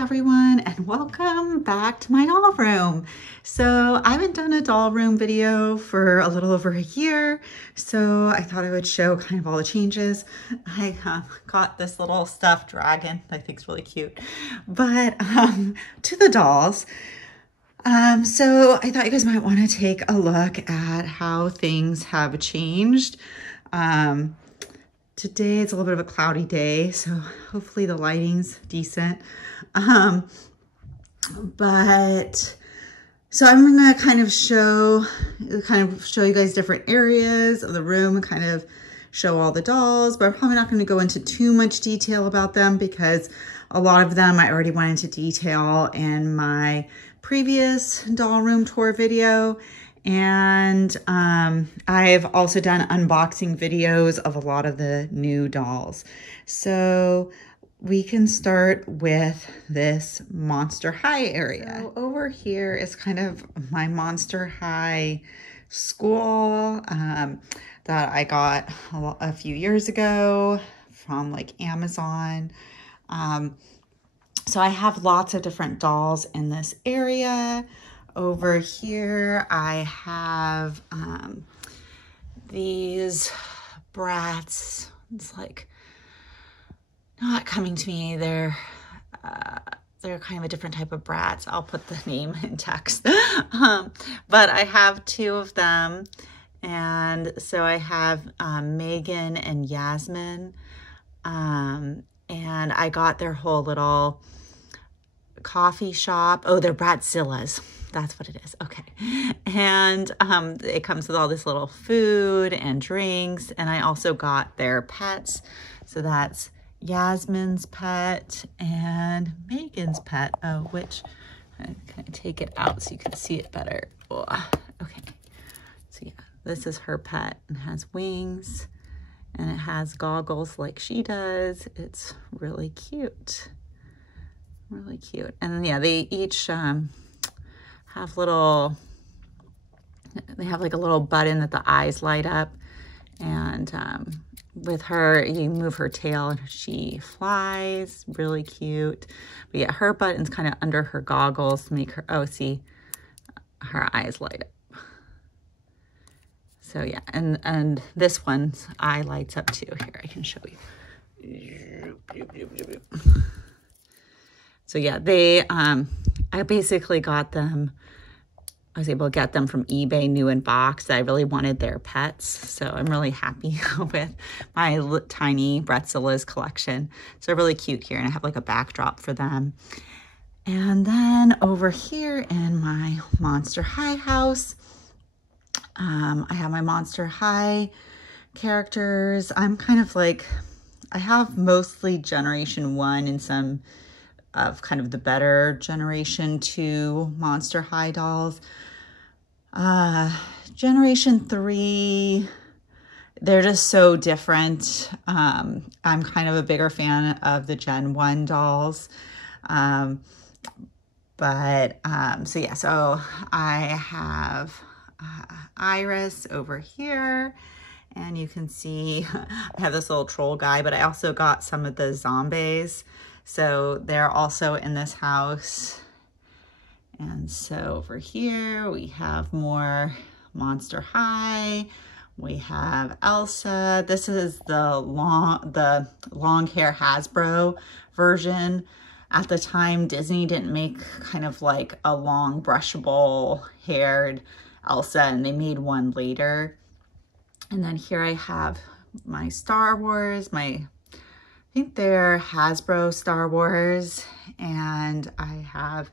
everyone, and welcome back to my doll room. So I haven't done a doll room video for a little over a year, so I thought I would show kind of all the changes. I got this little stuffed dragon that I think is really cute. But to the dolls. So I thought you guys might want to take a look at how things have changed. Today it's a little bit of a cloudy day, so hopefully the lighting's decent. So I'm gonna kind of show you guys different areas of the room and kind of show all the dolls, but I'm probably not gonna go into too much detail about them because a lot of them I already went into detail in my previous doll room tour video. And I've also done unboxing videos of a lot of the new dolls. So we can start with this Monster High area. So over here is kind of my Monster High school that I got a few years ago from like Amazon. So I have lots of different dolls in this area. Over here, I have these Bratz. It's like not coming to me. They're kind of a different type of Bratz. I'll put the name in text. But I have two of them. And so I have Megan and Yasmin. And I got their whole little coffee shop. Oh, they're Bratzillas. That's what it is. Okay. And it comes with all this little food and drinks. And I also got their pets. So that's Yasmin's pet and Megan's pet. Oh, which can I take it out so you can see it better? Oh, okay. So yeah, this is her pet and has wings and it has goggles like she does. It's really cute. Really cute. And then, yeah, they each have little, they have like a little button that the eyes light up. And with her, you move her tail and she flies. Really cute. But yeah, her button's kind of under her goggles to make her, oh, see, her eyes light up. So yeah, and this one's eye lights up too. Here, I can show you. So yeah, they, I basically got them, I was able to get them from eBay new in box. I really wanted their pets. So I'm really happy with my tiny Bratzillas collection. So they're really cute here and I have like a backdrop for them. And then over here in my Monster High house, I have my Monster High characters. I'm kind of like, I have mostly Generation 1 and some of kind of the better Generation 2 Monster High dolls. Generation 3, they're just so different. I'm kind of a bigger fan of the Gen 1 dolls. So yeah, so I have Iris over here. And you can see I have this little troll guy, but I also got some of the zombies. So they're also in this house. And so over here we have more Monster High. We have Elsa. This is the long hair Hasbro version. At the time, Disney didn't make kind of like a long brushable haired Elsa, and they made one later. And then here I have my Star Wars, I think they're Hasbro Star Wars. And I have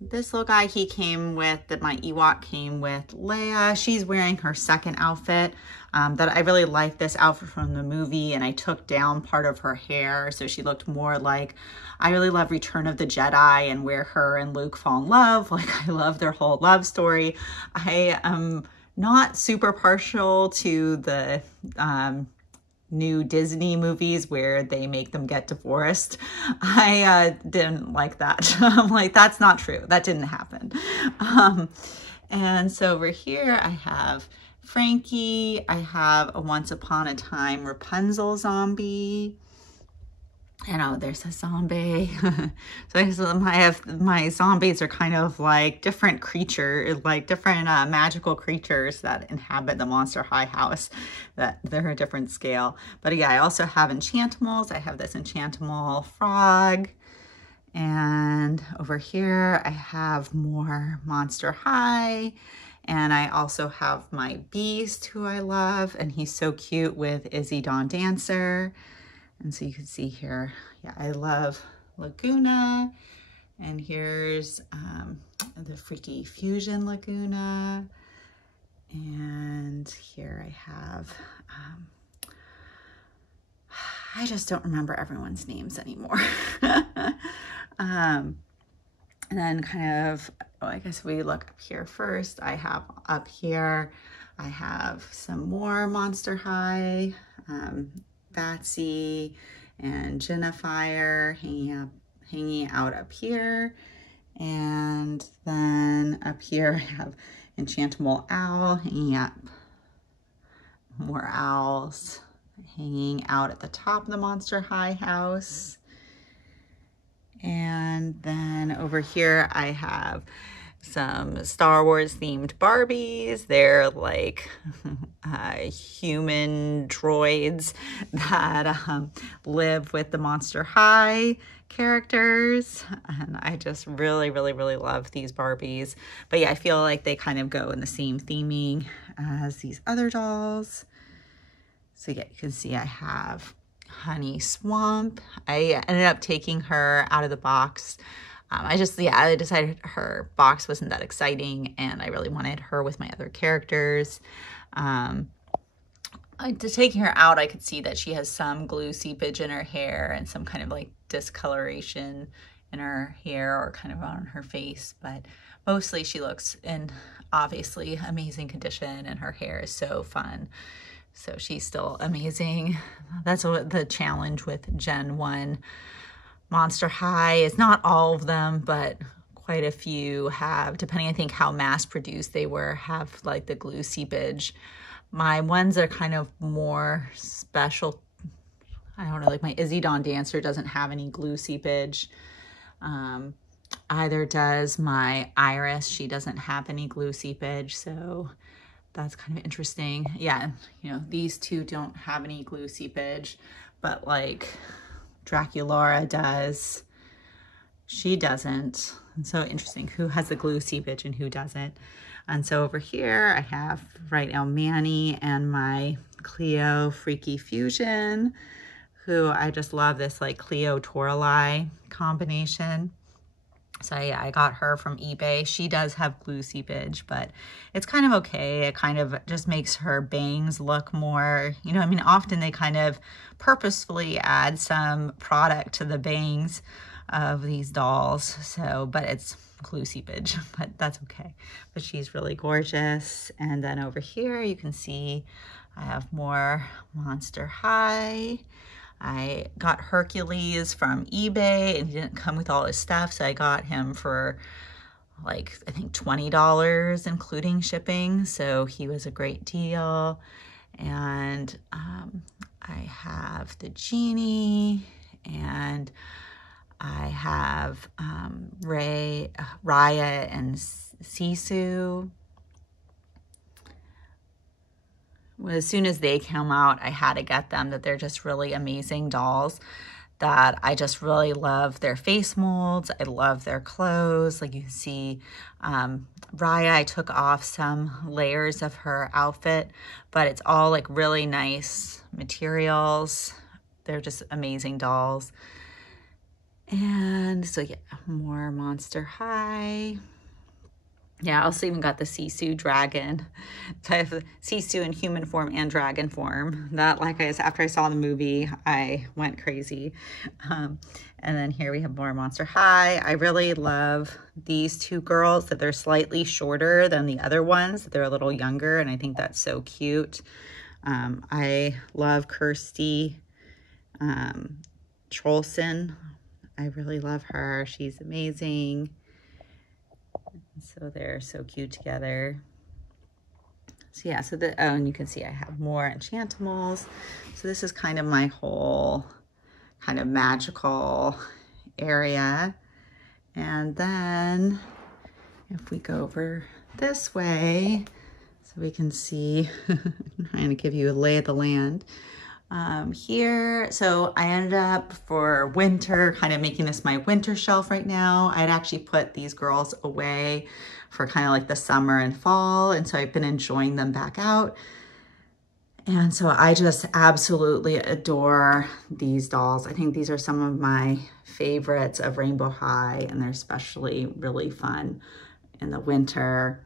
this little guy, he came with, that my Ewok came with Leia. She's wearing her second outfit. That I really like this outfit from the movie, and I took down part of her hair so she looked more like, I really love Return of the Jedi and where her and Luke fall in love. Like I love their whole love story. I am not super partial to the new Disney movies where they make them get divorced. I didn't like that. I'm like, that's not true. That didn't happen. And so over here I have Frankie. I have a Once Upon a Time Rapunzel zombie. And oh, there's a zombie. So I have my zombies are kind of like different creatures, like different magical creatures that inhabit the Monster High house. That they're a different scale. But yeah, I also have Enchantimals. I have this Enchantimal frog. And over here, I have more Monster High. And I also have my Beast, who I love. And he's so cute with Izzy Dawn Dancer. And so you can see here, yeah, I love Laguna. And here's the Freaky Fusion Laguna. And here I have, I just don't remember everyone's names anymore. And then kind of, oh, I guess we look up here first. I have up here, I have some more Monster High, Batsy and Jennifer hanging out up here. And then up here I have Enchantimal Owl hanging up. More owls hanging out at the top of the Monster High house. And then over here I have some Star Wars themed Barbies. They're like human droids that live with the Monster High characters. And I just really, really, really love these Barbies. But yeah, I feel like they kind of go in the same theming as these other dolls. So yeah, you can see I have Honey Swamp. I ended up taking her out of the box. I decided her box wasn't that exciting and I really wanted her with my other characters. To taking her out, I could see that she has some glue seepage in her hair and some kind of like discoloration in her hair or kind of on her face, but mostly she looks in obviously amazing condition and her hair is so fun. So she's still amazing. That's what the challenge with Gen 1 Monster High is. Not all of them, but quite a few have, depending I think how mass produced they were, have like the glue seepage. My ones are kind of more special. I don't know, like my Izzy Dawn Dancer doesn't have any glue seepage. Either does my Iris. She doesn't have any glue seepage, so that's kind of interesting. Yeah, you know, these two don't have any glue seepage, but like Draculaura does. She doesn't. And so interesting who has the glue seepage and who doesn't. And so over here I have right now Manny and my Cleo Freaky Fusion, who I just love this like Cleo Toralei combination. So yeah, I got her from eBay. She does have glue seepage, but it's kind of okay. It kind of just makes her bangs look more, you know, I mean, often they kind of purposefully add some product to the bangs of these dolls. So, but it's glue seepage, but that's okay. But she's really gorgeous. And then over here, you can see I have more Monster High. I got Hercules from eBay and he didn't come with all his stuff. So I got him for like, I think $20, including shipping. So he was a great deal. And I have the Genie and I have Raya and Sisu. As soon as they came out, I had to get them, that they're just really amazing dolls that I just really love their face molds. I love their clothes. Like you can see, Raya, I took off some layers of her outfit, but it's all like really nice materials. They're just amazing dolls. And so yeah, more Monster High. Yeah, I also even got the Sisu dragon. So I have the Sisu in human form and dragon form. That, like I said, after I saw the movie, I went crazy. And then here we have more Monster High. I really love these two girls, that they're slightly shorter than the other ones. They're a little younger, and I think that's so cute. I love Kirsty Trollson. I really love her. She's amazing. So they're so cute together. So yeah, so and you can see I have more Enchantimals. So this is kind of my whole kind of magical area. And then if we go over this way, so we can see, I'm trying to give you a lay of the land. Here, so I ended up for winter kind of making this my winter shelf right now. I'd actually put these girls away for kind of like the summer and fall, and so I've been enjoying them back out. And so I just absolutely adore these dolls. I think these are some of my favorites of Rainbow High, and they're especially really fun in the winter.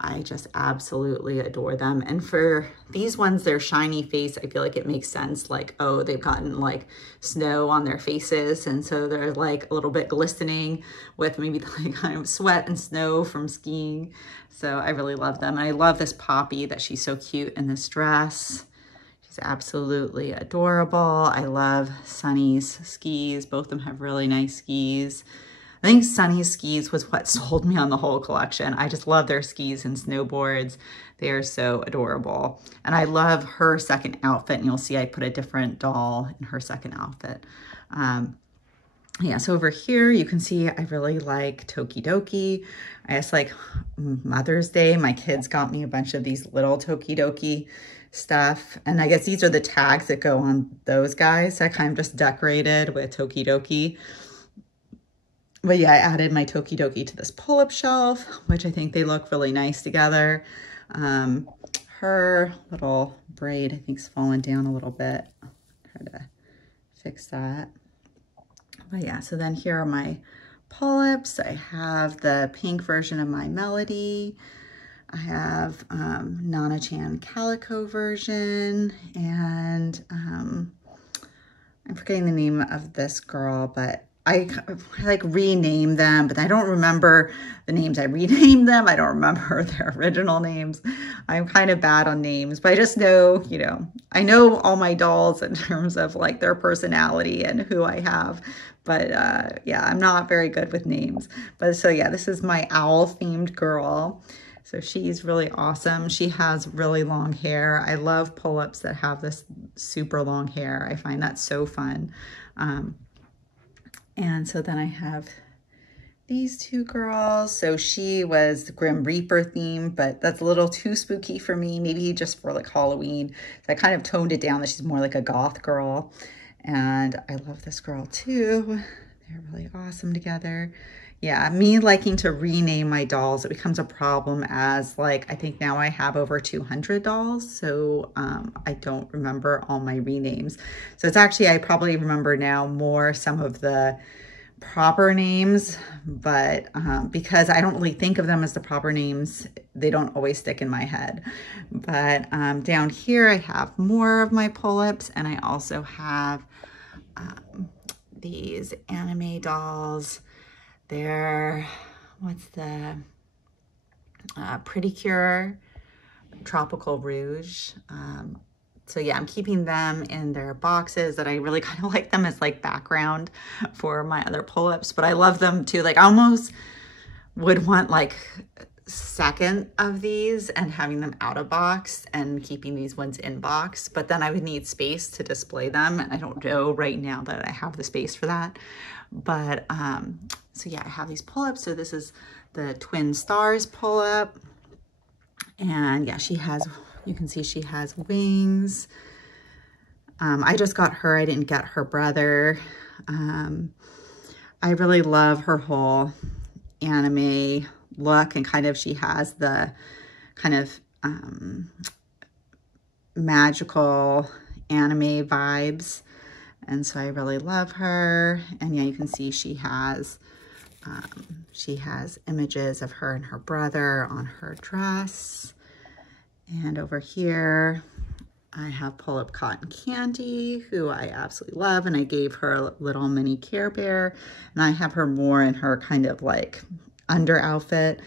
I just absolutely adore them. And for these ones, their shiny face, I feel like it makes sense. Like, oh, they've gotten like snow on their faces. And so they're like a little bit glistening with maybe like kind of sweat and snow from skiing. So I really love them. And I love this Poppy that she's so cute in this dress. She's absolutely adorable. I love Sunny's skis. Both of them have really nice skis. I think Sunny's skis was what sold me on the whole collection. I just love their skis and snowboards. They are so adorable. And I love her second outfit. And you'll see I put a different doll in her second outfit. Yeah, so over here, you can see I really like Tokidoki. I guess like Mother's Day, my kids got me a bunch of these little Tokidoki stuff. And I guess these are the tags that go on those guys. So I kind of just decorated with Tokidoki. But yeah, I added my Tokidoki to this pull-up shelf, which I think they look really nice together. Her little braid, I think, is falling down a little bit. I'll try to fix that. But yeah, so then here are my pull-ups. I have the pink version of My Melody. I have Nana-chan Calico version, and I'm forgetting the name of this girl, but I like rename them, but I don't remember the names. I renamed them. I don't remember their original names. I'm kind of bad on names, but I just know, you know, I know all my dolls in terms of like their personality and who I have. But yeah, I'm not very good with names. But so yeah, this is my owl themed girl. So she's really awesome. She has really long hair. I love pull-ups that have this super long hair. I find that so fun. And so then I have these two girls. So she was the Grim Reaper theme, but that's a little too spooky for me, maybe just for like Halloween. So I kind of toned it down that she's more like a goth girl. And I love this girl too. They're really awesome together. Yeah, me liking to rename my dolls, it becomes a problem as like, I think now I have over 200 dolls. So I don't remember all my renames. So it's actually, I probably remember now more some of the proper names, but because I don't really think of them as the proper names, they don't always stick in my head. But down here, I have more of my pull-ups, and I also have these anime dolls. They're, what's the, Pretty Cure, Tropical Rouge. So yeah, I'm keeping them in their boxes that I really kind of like them as like background for my other pull-ups, but I love them too. Like I almost would want like second of these and having them out of box and keeping these ones in box, but then I would need space to display them. And I don't know right now that I have the space for that. But so yeah, I have these pull-ups. So this is the Twin Stars pull-up. And yeah, she has, you can see she has wings. I just got her, I didn't get her brother. I really love her whole anime look, and kind of, she has the kind of magical anime vibes. And so I really love her. And yeah, you can see she has images of her and her brother on her dress. And over here, I have Pull-Up Cotton Candy, who I absolutely love. And I gave her a little mini Care Bear. And I have her more in her kind of like under outfit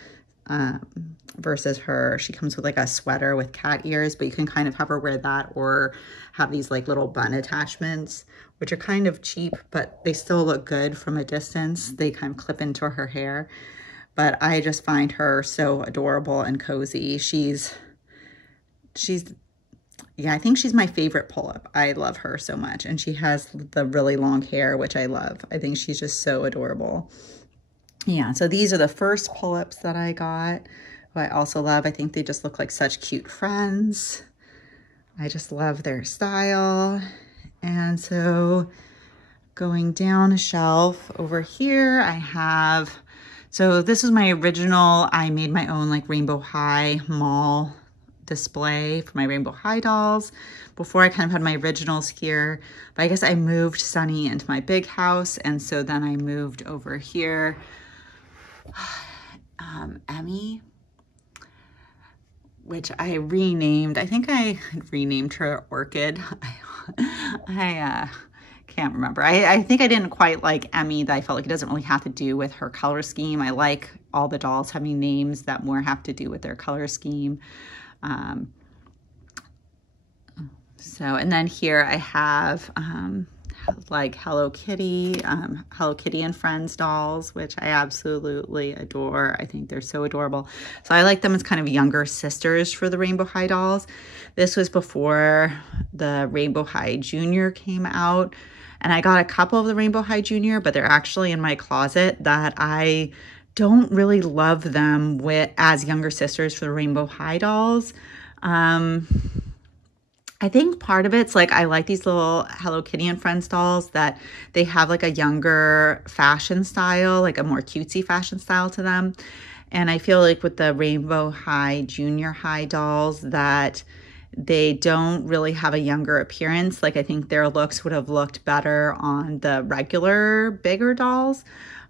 versus her. She comes with like a sweater with cat ears, but you can kind of have her wear that or have these like little bun attachments, which are kind of cheap, but they still look good from a distance. They kind of clip into her hair. But I just find her so adorable and cozy. She's yeah, I think she's my favorite pull-up. I love her so much. And she has the really long hair, which I love. I think she's just so adorable. Yeah, so these are the first pull-ups that I got, who I also love. I think they just look like such cute friends. I just love their style. And so going down a shelf over here, I have, so this is my original, I made my own like Rainbow High mall display for my Rainbow High dolls before I kind of had my originals here. But I guess I moved Sunny into my big house, and so then I moved over here. Emmy, which I renamed. I think I renamed her Orchid. I can't remember. I think I didn't quite like Emmy, that I felt like it doesn't really have to do with her color scheme. I like all the dolls having names that more have to do with their color scheme. And then here I have like Hello Kitty and Friends dolls, which I absolutely adore. I think they're so adorable. So I like them as kind of younger sisters for the Rainbow High dolls. This was before the Rainbow High Junior came out, and I got a couple of the Rainbow High Junior, but they're actually in my closet that I don't really love them as younger sisters for the Rainbow High dolls. I think part of it's like I like these little Hello Kitty and Friends dolls that they have like a younger fashion style, like a more cutesy fashion style to them. And I feel like with the Rainbow High Junior High dolls that they don't really have a younger appearance. Like I think their looks would have looked better on the regular bigger dolls.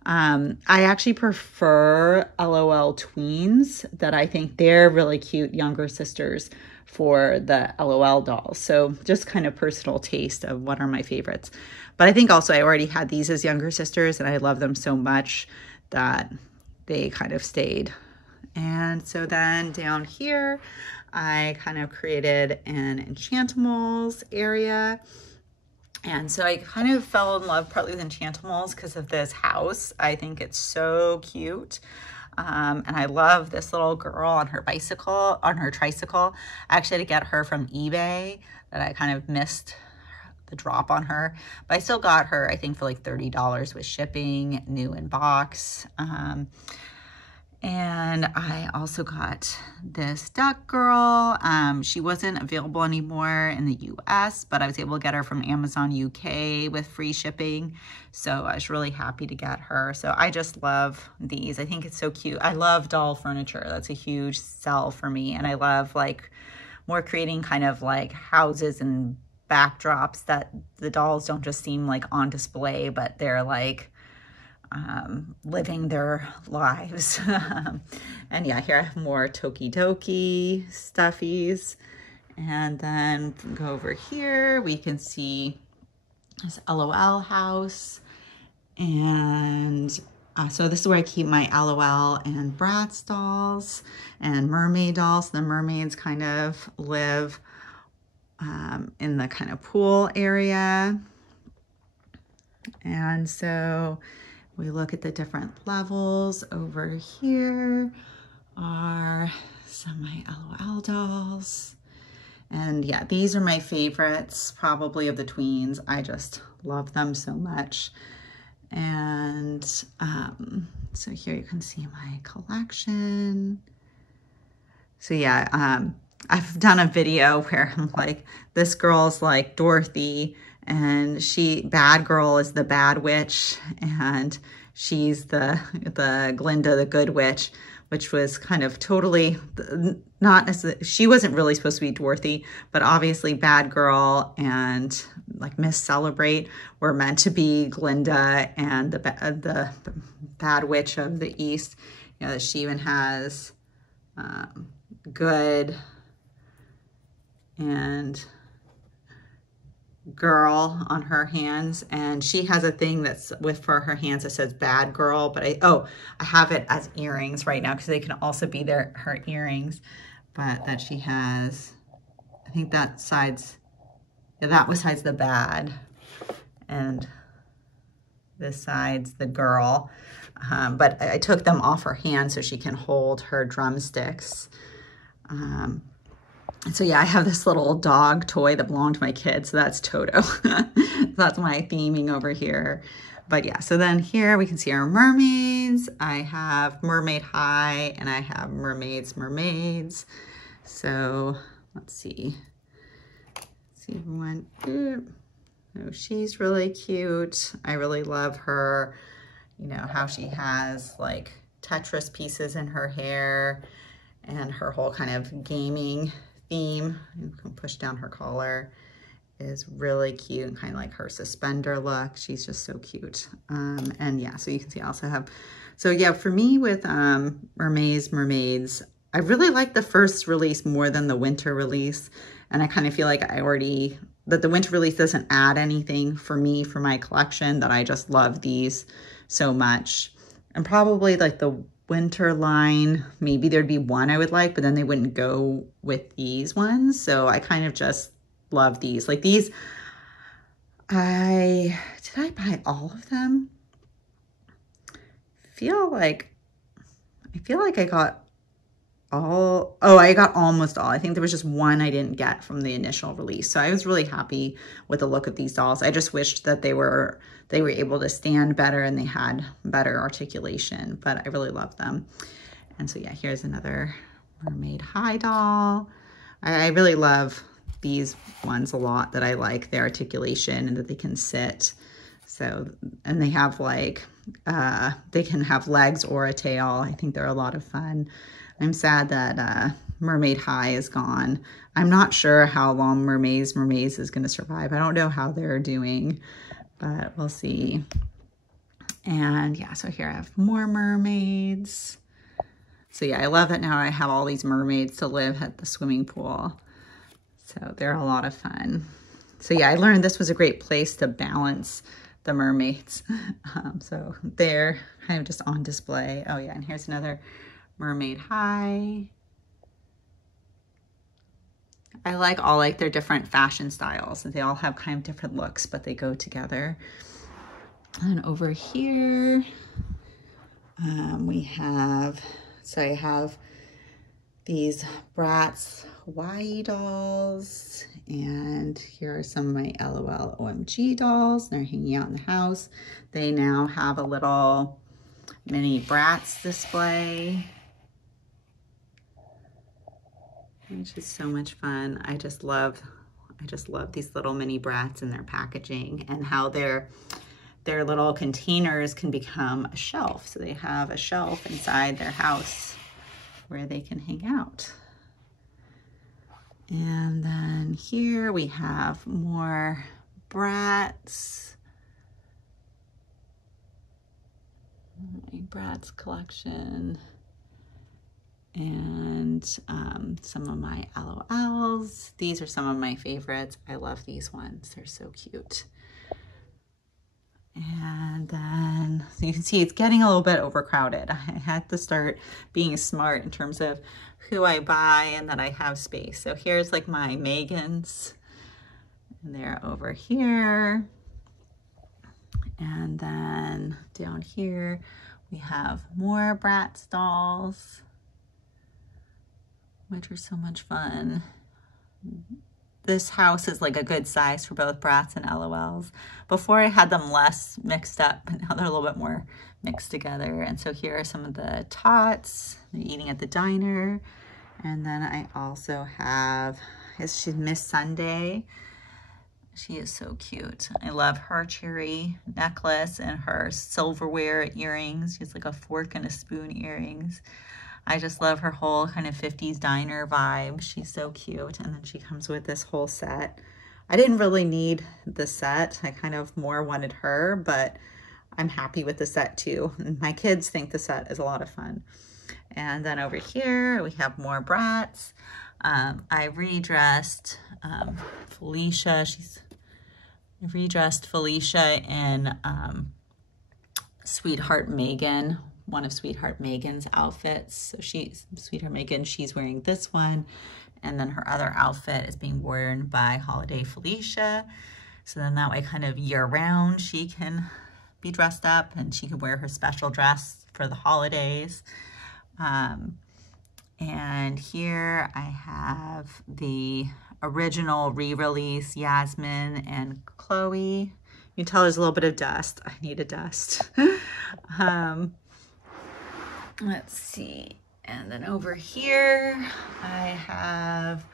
I actually prefer LOL Tweens, that I think they're really cute younger sisters for the LOL dolls. So just kind of personal taste of what are my favorites. But I think also I already had these as younger sisters, and I love them so much that they kind of stayed. And so then down here, I kind of created an Enchantimals area. And so I kind of fell in love partly with Enchantimals because of this house. I think it's so cute. And I love this little girl on her tricycle. I actually had to get her from eBay, that I kind of missed the drop on her. But I still got her, I think, for like $30 with shipping, new in box. And I also got this duck girl. She wasn't available anymore in the US, but I was able to get her from Amazon UK with free shipping. So I was really happy to get her. So I just love these. I think it's so cute. I love doll furniture. That's a huge sell for me. And I love like more creating kind of like houses and backdrops that the dolls don't just seem like on display, but they're like living their lives. And yeah, here I have more Tokidoki stuffies. And then go over here, we can see this LOL house. And so this is where I keep my LOL and Bratz dolls and mermaid dolls. The mermaids kind of live in the kind of pool area. And so we look at the different levels. Over here are some of my LOL dolls. And yeah, these are my favorites probably of the tweens. I just love them so much. And so here you can see my collection. So yeah, I've done a video where I'm like, this girl's like Dorothy, and bad girl is the bad witch, and she's the Glinda, the good witch, which was kind of totally not necessarily, she wasn't really supposed to be Dorothy, but obviously bad girl and like Miss Celebrate were meant to be Glinda and the bad witch of the East. You know, she even has good and girl on her hands, and she has a thing that's for her hands that says bad girl, but I have it as earrings right now because they can also be her earrings. But that she has, I think that side's, yeah, that was side's the bad, and this side's the girl. But I took them off her hand so she can hold her drumsticks. So yeah, I have this little dog toy that belonged to my kids. So that's Toto. That's my theming over here. But yeah, so then here we can see our mermaids. I have Mermaid High and I have Mermaids. So let's see. Let's see one. Oh, she's really cute. I really love her. You know, how she has like Tetris pieces in her hair and her whole kind of gaming theme. You can push down her collar is really cute, and kind of like her suspender look. She's just so cute. And yeah, so you can see I also have, so yeah, for me with Mermaids, I really like the first release more than the winter release. And I kind of feel like that the winter release doesn't add anything for me, for my collection, that I just love these so much. And probably like the winter line, maybe there'd be one I would like, but then they wouldn't go with these ones. So I kind of just love these. Like these, did I buy all of them? I feel like I got all, oh, I got almost all. I think there was just one I didn't get from the initial release. So I was really happy with the look of these dolls. I just wished that they were able to stand better and they had better articulation, but I really love them. And so yeah, here's another Mermaid High doll. I really love these ones a lot, that I like their articulation and that they can sit. So, and they have like, they can have legs or a tail. I think they're a lot of fun. I'm sad that Mermaid High is gone. I'm not sure how long Mermaids is going to survive. I don't know how they're doing, but we'll see. And yeah, so here I have more mermaids. So yeah, I love that now I have all these mermaids to live at the swimming pool. So they're a lot of fun. So yeah, I learned this was a great place to balance the mermaids. So they're kind of just on display. Oh yeah, and here's another Mermaid High. I like all like their different fashion styles, and they all have kind of different looks, but they go together. And over here, we have, so I have these Bratz YE dolls, and here are some of my LOL OMG dolls. They're hanging out in the house. They now have a little mini Bratz display, which is so much fun. I just love these little mini Bratz and their packaging, and how their little containers can become a shelf. So they have a shelf inside their house where they can hang out. And then here we have more Bratz. My Bratz collection. And some of my LOLs. These are some of my favorites. I love these ones. They're so cute. And then, so you can see it's getting a little bit overcrowded. I had to start being smart in terms of who I buy and that I have space. So here's like my Megans, and they're over here. And then down here, we have more Bratz dolls, which are so much fun. This house is like a good size for both Bratz and LOLs. Before I had them less mixed up, but now they're a little bit more mixed together. And so here are some of the tots. They're eating at the diner. And then I also have, she's Miss Sunday. She is so cute. I love her cherry necklace and her silverware earrings. She has like a fork and a spoon earrings. I just love her whole kind of 50s diner vibe. She's so cute. And then she comes with this whole set. I didn't really need the set. I kind of more wanted her, but I'm happy with the set too. And my kids think the set is a lot of fun. And then over here, we have more Bratz. I redressed Felicia. I redressed Felicia in Sweetheart Megan, one of Sweetheart Megan's outfits. So Sweetheart Megan, she's wearing this one, and then her other outfit is being worn by Holiday Felicia. So then that way, kind of year round, she can be dressed up and she can wear her special dress for the holidays. And here I have the original re-release Yasmin and Chloe. You can tell there's a little bit of dust. I need a dust. Let's see. And then over here I have,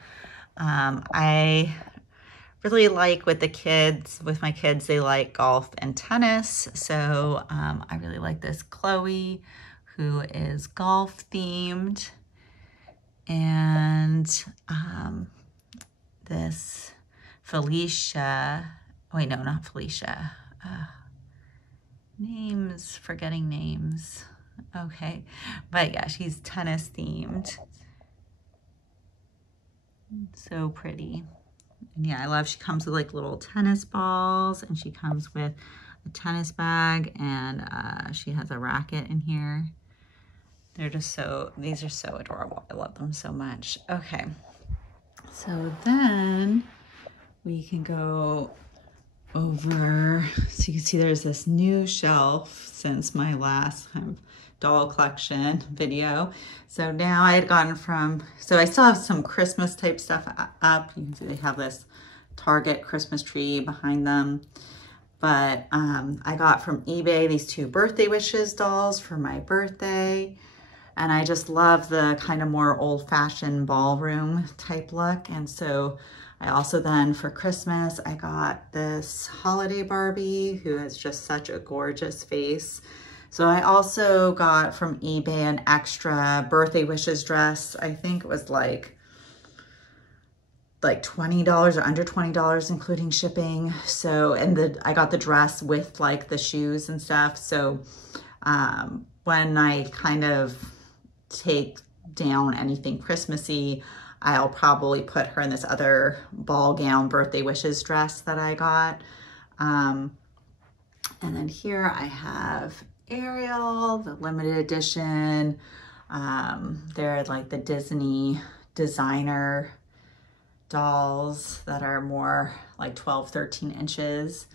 I really like with my kids, they like golf and tennis. So I really like this Chloe, who is golf themed. And this Felicia, wait, no, not Felicia. Names, forgetting names. Okay, but yeah, she's tennis themed. So pretty. And yeah, I love, she comes with like little tennis balls, and she comes with a tennis bag, and she has a racket in here. They're just so, these are so adorable. I love them so much. Okay, so then we can go over, so you can see there's this new shelf since my last doll collection video. So now I had gotten from, so I still have some Christmas type stuff up. You can see they have this Target Christmas tree behind them. But I got from eBay these 2 birthday wishes dolls for my birthday. And I just love the kind of more old-fashioned ballroom type look. And so I also then for Christmas, I got this holiday Barbie who has just such a gorgeous face. So I also got from eBay an extra birthday wishes dress. I think it was like $20 or under $20, including shipping. So, and I got the dress with like the shoes and stuff. So when I kind of take down anything Christmassy, I'll probably put her in this other ball gown birthday wishes dress that I got. And then here I have Ariel, the limited edition. They're like the Disney designer dolls that are more like 12, 13 inches.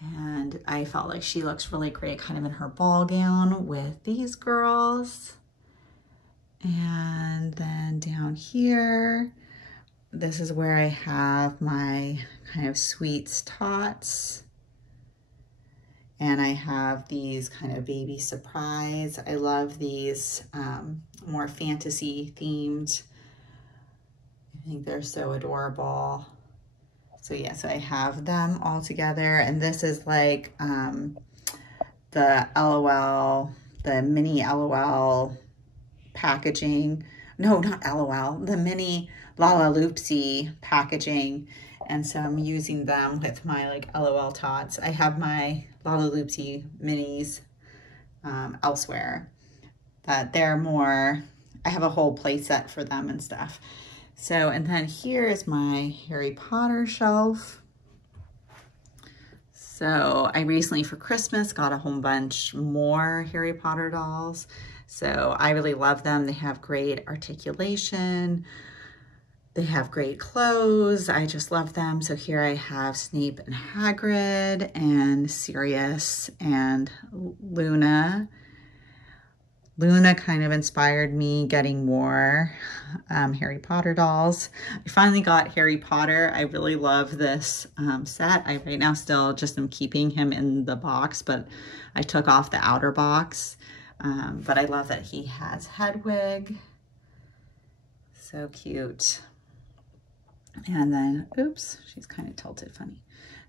And I felt like she looks really great kind of in her ball gown with these girls. And then down here, this is where I have my kind of sweets tots. And I have these kind of baby surprise. I love these more fantasy themed. I think they're so adorable. So yeah, so I have them all together. And this is like the LOL, the mini LOL packaging. No, not LOL, the mini Lalaloopsy packaging. And so I'm using them with my like LOL tots. I have my Lalaloopsy minis elsewhere, but they're more, I have a whole play set for them and stuff. So, and then here is my Harry Potter shelf. So I recently for Christmas got a whole bunch more Harry Potter dolls. So I really love them. They have great articulation. They have great clothes. I just love them. So here I have Snape and Hagrid and Sirius and Luna. Luna kind of inspired me getting more Harry Potter dolls. I finally got Harry Potter. I really love this set. I right now still just am keeping him in the box, but I took off the outer box. But I love that he has Hedwig. So cute. And then, oops, she's kind of tilted funny.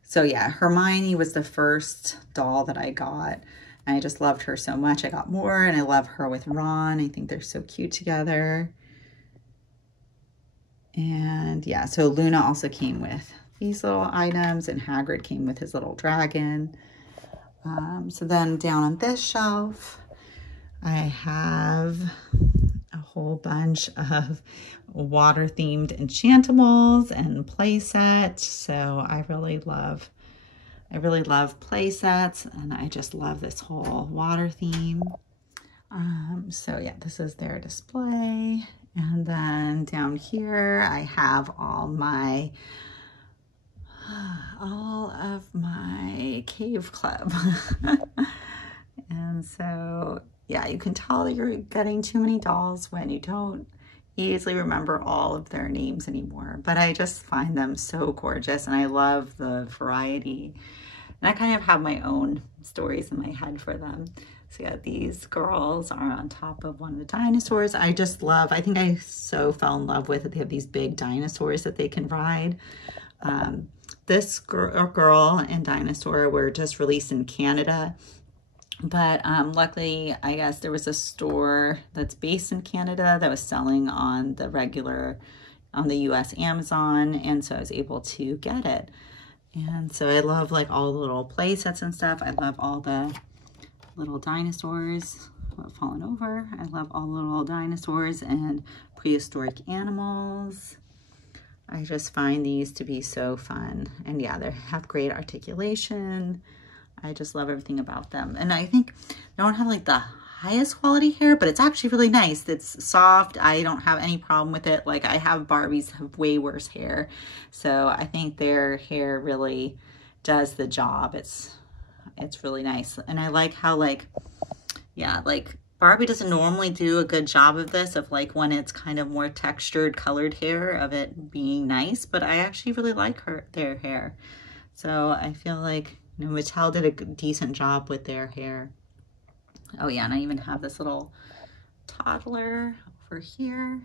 So yeah, Hermione was the first doll that I got. I just loved her so much. I got more, and I love her with Ron. I think they're so cute together. And yeah, so Luna also came with these little items, and Hagrid came with his little dragon. So then down on this shelf, I have a whole bunch of water-themed Enchantimals and play sets. So I really love play sets, and I just love this whole water theme. So yeah, this is their display. And then down here, I have all of my Cave Club. And so yeah, you can tell that you're getting too many dolls when you don't easily remember all of their names anymore, but I just find them so gorgeous and I love the variety. And I kind of have my own stories in my head for them. So yeah, these girls are on top of one of the dinosaurs. I just love, I think I so fell in love with it. They have these big dinosaurs that they can ride. This girl and dinosaur were just released in Canada. But luckily, I guess there was a store that's based in Canada that was selling on the US Amazon. And so I was able to get it. And so I love like all the little play sets and stuff. I love all the little dinosaurs falling over. I love all the little dinosaurs and prehistoric animals. I just find these to be so fun. And yeah, they have great articulation. I just love everything about them. And I think they don't have like the highest quality hair, but it's actually really nice. It's soft. I don't have any problem with it. Like I have Barbies have way worse hair. So I think their hair really does the job. It's really nice. And I like how like, yeah, like Barbie doesn't normally do a good job of this, of like when it's kind of more textured colored hair, of it being nice, but I actually really like their hair. So I feel like, you know, Mattel did a decent job with their hair. Oh yeah, and I even have this little toddler over here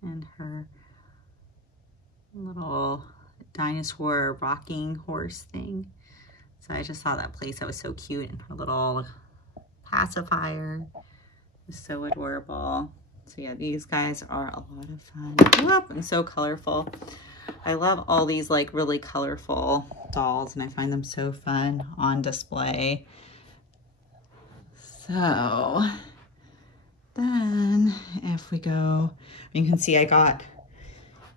and her little dinosaur rocking horse thing. So I just saw that place that was so cute, and her little pacifier was so adorable. So yeah, these guys are a lot of fun. Whoop, and so colorful. I love all these like really colorful dolls, and I find them so fun on display. So then if we go, you can see I got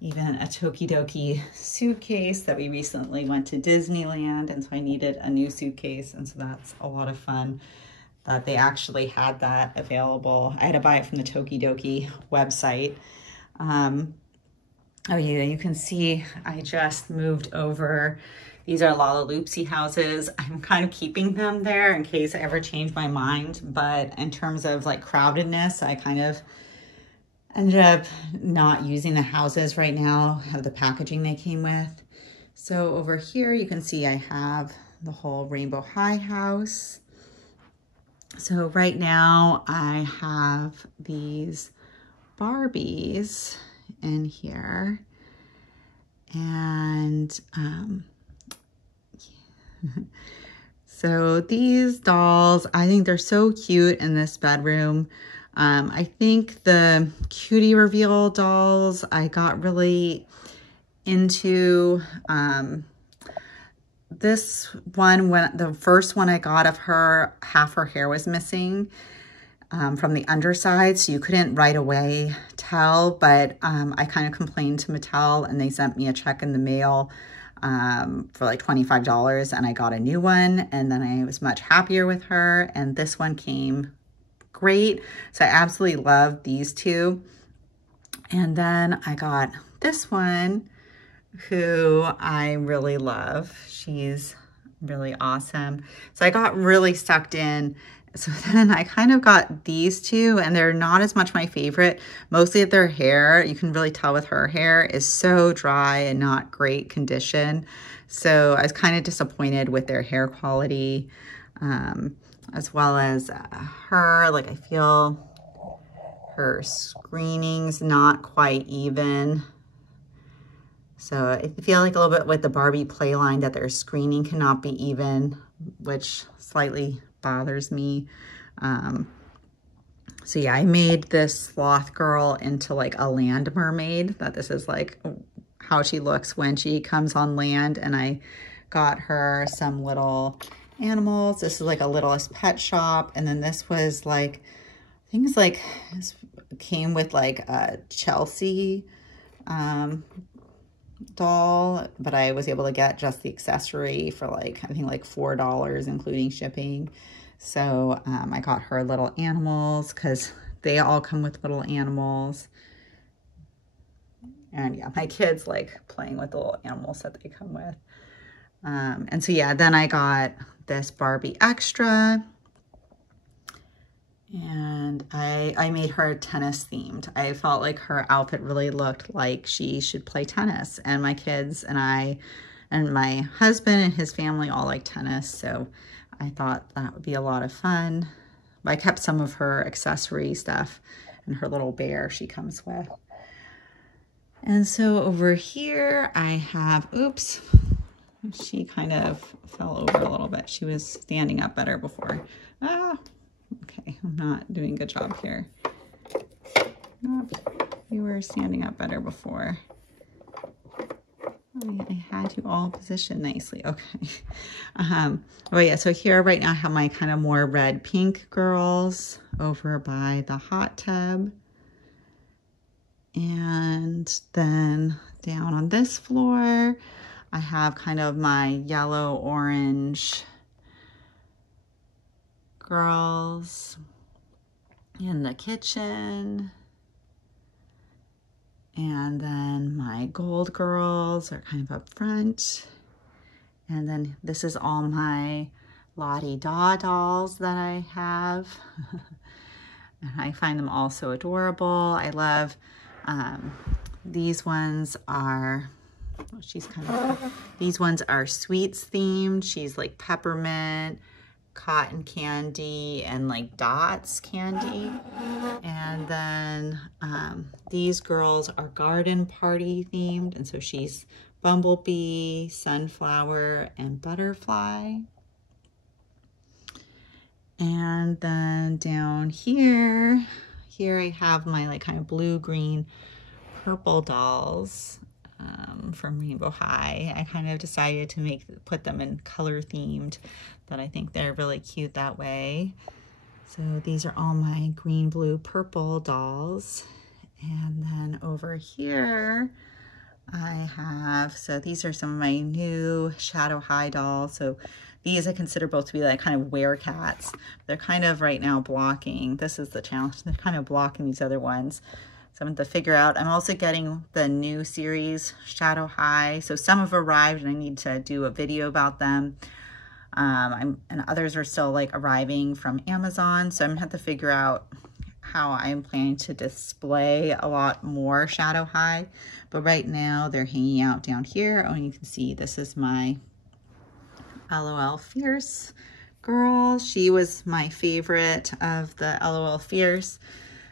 even a Tokidoki suitcase that we recently went to Disneyland, and so I needed a new suitcase, and so that's a lot of fun that they actually had that available. I had to buy it from the Tokidoki website. Oh yeah, you can see I just moved over. These are Lalaloopsy houses. I'm kind of keeping them there in case I ever change my mind, but in terms of like crowdedness, I kind of ended up not using the houses right now, of the packaging they came with. So over here, you can see I have the whole Rainbow High house. So right now I have these Barbies in here, and so these dolls, I think they're so cute in this bedroom. I think the cutie reveal dolls, I got really into this one. When the first one I got of her, half her hair was missing from the underside, so you couldn't right away tell, but I kind of complained to Mattel, and they sent me a check in the mail for like $25, and I got a new one, and then I was much happier with her, and this one came great. So I absolutely love these two. And then I got this one, who I really love. She's really awesome. So I got really sucked in. So then I kind of got these two, and they're not as much my favorite. Mostly their hair, you can really tell with her hair, is so dry and not great condition. So I was kind of disappointed with their hair quality, as well as her. Like I feel her screening's not quite even. So I feel like a little bit with the Barbie playline that their screening cannot be even, which slightly bothers me. So yeah, I made this sloth girl into like a land mermaid, that this is like how she looks when she comes on land. And I got her some little animals. This is like a Littlest Pet Shop. And then this was like, things like, this came with like a Chelsea doll, but I was able to get just the accessory for like, I think like $4, including shipping. So I got her little animals, because they all come with little animals. And yeah, my kids like playing with the little animals that they come with. And so yeah, then I got this Barbie extra. And I made her tennis themed. I felt like her outfit really looked like she should play tennis, and my kids and I and my husband and his family all like tennis, so I thought that would be a lot of fun. But I kept some of her accessory stuff and her little bear she comes with. And so over here I have, oops, she kind of fell over a little bit. She was standing up better before. Ah, okay, I'm not doing a good job here. Nope, you were standing up better before. I had you all positioned nicely. Okay. Oh yeah, so here right now I have my kind of more red pink girls over by the hot tub. And then down on this floor, I have kind of my yellow orange girls in the kitchen. And then my gold girls are kind of up front. And then this is all my Lottie-Da dolls that I have. And I find them all so adorable. I love, these ones are, these ones are sweets themed. She's like peppermint, cotton candy, and like dots candy. And then these girls are garden party themed, and so she's bumblebee, sunflower, and butterfly. And then down here I have my like kind of blue, green, purple dolls from Rainbow High. I kind of decided to put them in color themed, but I think they're really cute that way. So these are all my green, blue, purple dolls. And then over here I have, so these are some of my new Shadow High dolls. So these I consider both to be like kind of werecats. They're kind of right now blocking. This is the challenge. They're kind of blocking these other ones. So I'm going to figure out. I'm also getting the new series Shadow High. So some have arrived and I need to do a video about them. And others are still like arriving from Amazon. So I'm going to have to figure out how I'm planning to display a lot more Shadow High. But right now they're hanging out down here. Oh, and you can see this is my LOL Fierce girl. She was my favorite of the LOL Fierce.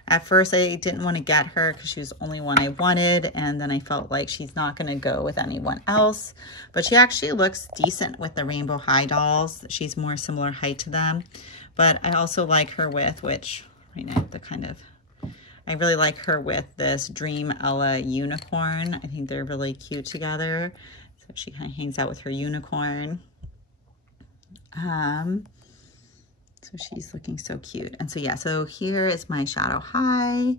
At first I didn't want to get her because she was the only one I wanted, and then I felt like she's not going to go with anyone else. But she actually looks decent with the Rainbow High dolls. She's more similar height to them. But I also like her with, which right now the kind of, I really like her with this Dream Ella unicorn. I think they're really cute together. So she kind of hangs out with her unicorn. So she's looking so cute. And so yeah, so here is my Shadow High,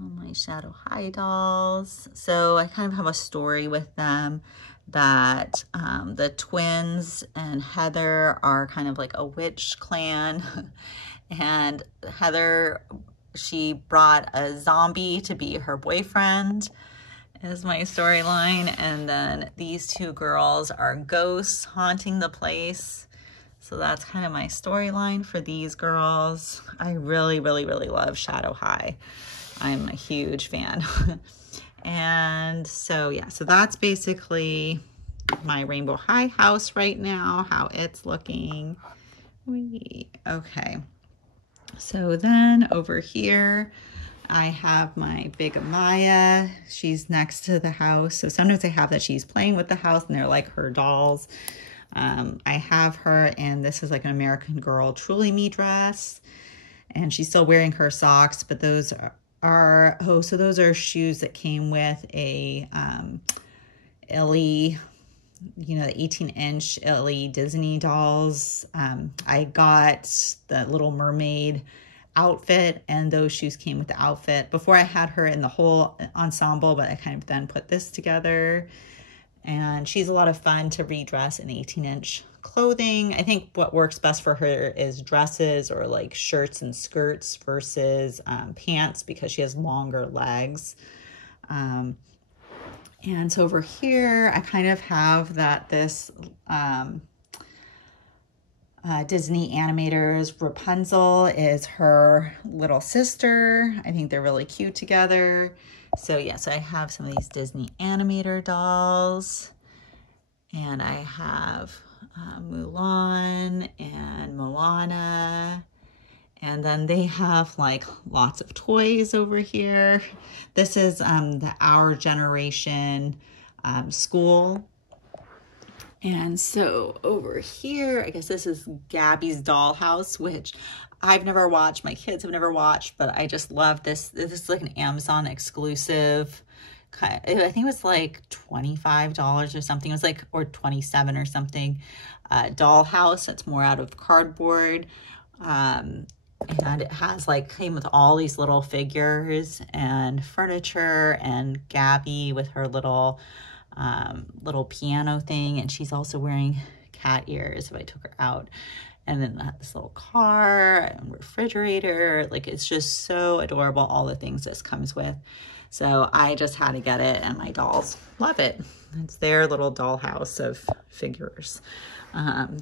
all my Shadow High dolls. So I kind of have a story with them that the twins and Heather are kind of like a witch clan. And Heather, she brought a zombie to be her boyfriend, is my storyline. And then these two girls are ghosts haunting the place. So that's kind of my storyline for these girls. I really, really, really love Shadow High. I'm a huge fan. And so, yeah, so that's basically my Rainbow High house right now, how it's looking. Okay. So then over here, I have my big Amaya. She's next to the house. So sometimes I have that she's playing with the house and they're like her dolls. I have her, and this is like an American Girl Truly Me dress, and she's still wearing her socks, but those are, oh, so those are shoes that came with a Ellie, you know, the 18-inch Ellie Disney dolls. I got the Little Mermaid outfit, and those shoes came with the outfit. Before I had her in the whole ensemble, but I kind of then put this together. And she's a lot of fun to redress in 18-inch clothing. I think what works best for her is dresses or like shirts and skirts versus pants, because she has longer legs. And so over here, I kind of have that this Disney Animators. Rapunzel is her little sister. I think they're really cute together. So yeah, so I have some of these Disney Animator dolls. And I have Mulan and Moana. And then they have like lots of toys over here. This is the Our Generation school. And so over here, I guess this is Gabby's Dollhouse, which I've never watched. My kids have never watched, but I just love this. This is like an Amazon exclusive. I think it was like $25 or something. It was like, or 27 or something. Dollhouse that's more out of cardboard. And it has like, came with all these little figures and furniture, and Gabby with her little piano thing, and she's also wearing cat ears if I took her out. And then this little car and refrigerator, like it's just so adorable, all the things this comes with. So I just had to get it, and my dolls love it. It's their little dollhouse of figures. And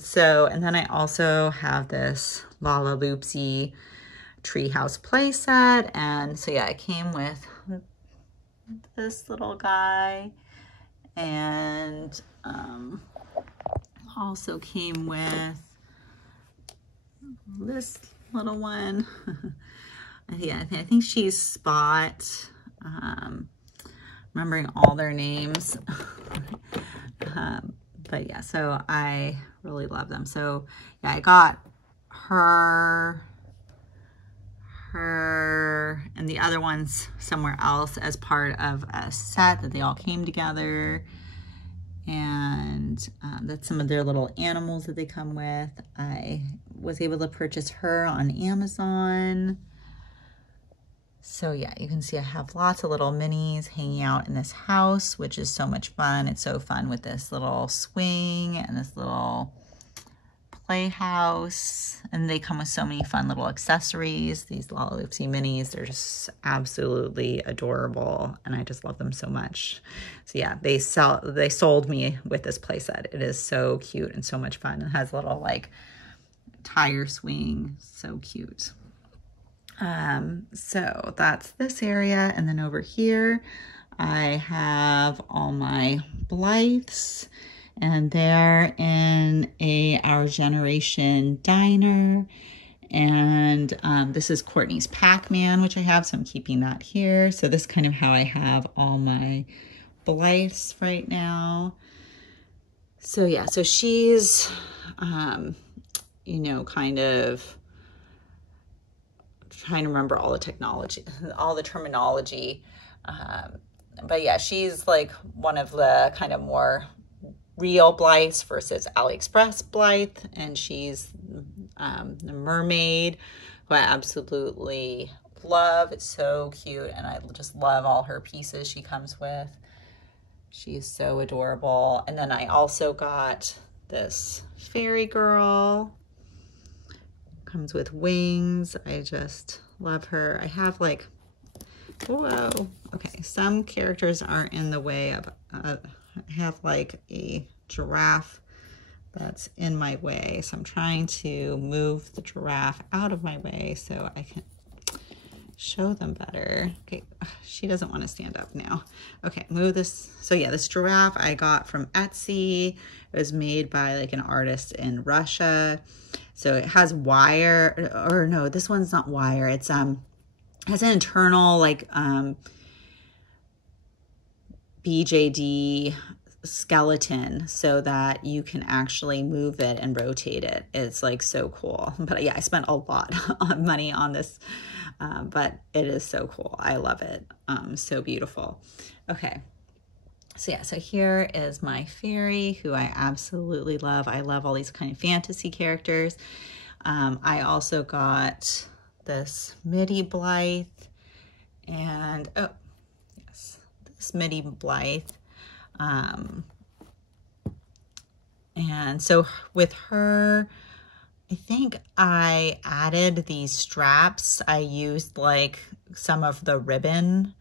then I also have this Lalaloopsy treehouse playset. And so yeah, it came with this little guy, and also came with this little one. Yeah, I think she's Spot. Remembering all their names. But yeah, so I really love them. So yeah, I got her, and the other ones somewhere else as part of a set that they all came together. And that's some of their little animals that they come with. I was able to purchase her on Amazon. So yeah, you can see I have lots of little minis hanging out in this house, which is so much fun. It's so fun with this little swing and this little playhouse. And they come with so many fun little accessories. These Lalaloopsy minis, they're just absolutely adorable, and I just love them so much. So yeah, they sold me with this playset. It is so cute and so much fun. It has a little like tire swing, so cute. So that's this area. And then over here, I have all my Blythes, and they're in Our Generation diner. And this is Courtney's Pac-Man, which I have, so I'm keeping that here. So this is kind of how I have all my Blythes right now. So yeah, so she's, you know, kind of trying to remember all the technology, all the terminology. But yeah, she's like one of the kind of more real Blythes versus AliExpress Blythe. And she's the mermaid, who I absolutely love. It's so cute. And I just love all her pieces she comes with. She's so adorable. And then I also got this fairy girl. Comes with wings. I just love her. I have like, whoa, okay, some characters aren't in the way of, I have like a giraffe that's in my way. So I'm trying to move the giraffe out of my way so I can show them better. Okay, she doesn't want to stand up now. Okay, move this. So yeah, this giraffe I got from Etsy. It was made by like an artist in Russia. So it has wire, or no, this one's not wire. It's has an internal like BJD skeleton so that you can actually move it and rotate it. It's like so cool. But yeah, I spent a lot of money on this, but it is so cool. I love it. So beautiful. Okay. So yeah, so here is my fairy, who I absolutely love. I love all these kind of fantasy characters. I also got this midi Blythe, and oh yes, this midi Blythe. And so with her, I think I added these straps. I used like some of the ribbon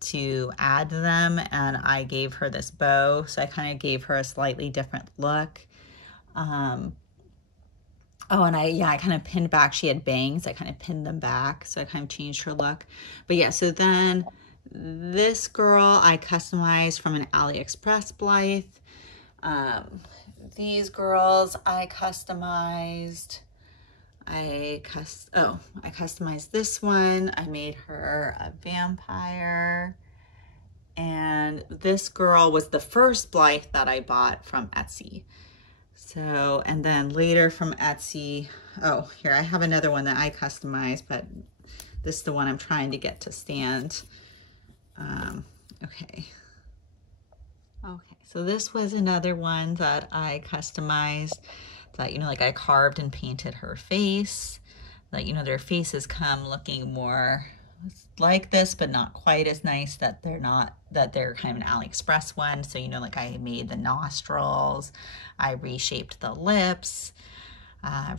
to add them, and I gave her this bow, so I kind of gave her a slightly different look. Oh, and I kind of pinned back. She had bangs. I kind of pinned them back. So I kind of changed her look. But yeah, so then this girl I customized from an AliExpress Blythe. These girls I customized. I customized this one. I made her a vampire. And this girl was the first Blythe that I bought from Etsy. So, and then later from Etsy, oh, here I have another one that I customized, but this is the one I'm trying to get to stand. Okay. Okay, so this was another one that I customized that, you know, like I carved and painted her face. That, you know, their faces come looking more like this, but not quite as nice, that they're not, that they're kind of an AliExpress one. So, you know, like I made the nostrils, I reshaped the lips,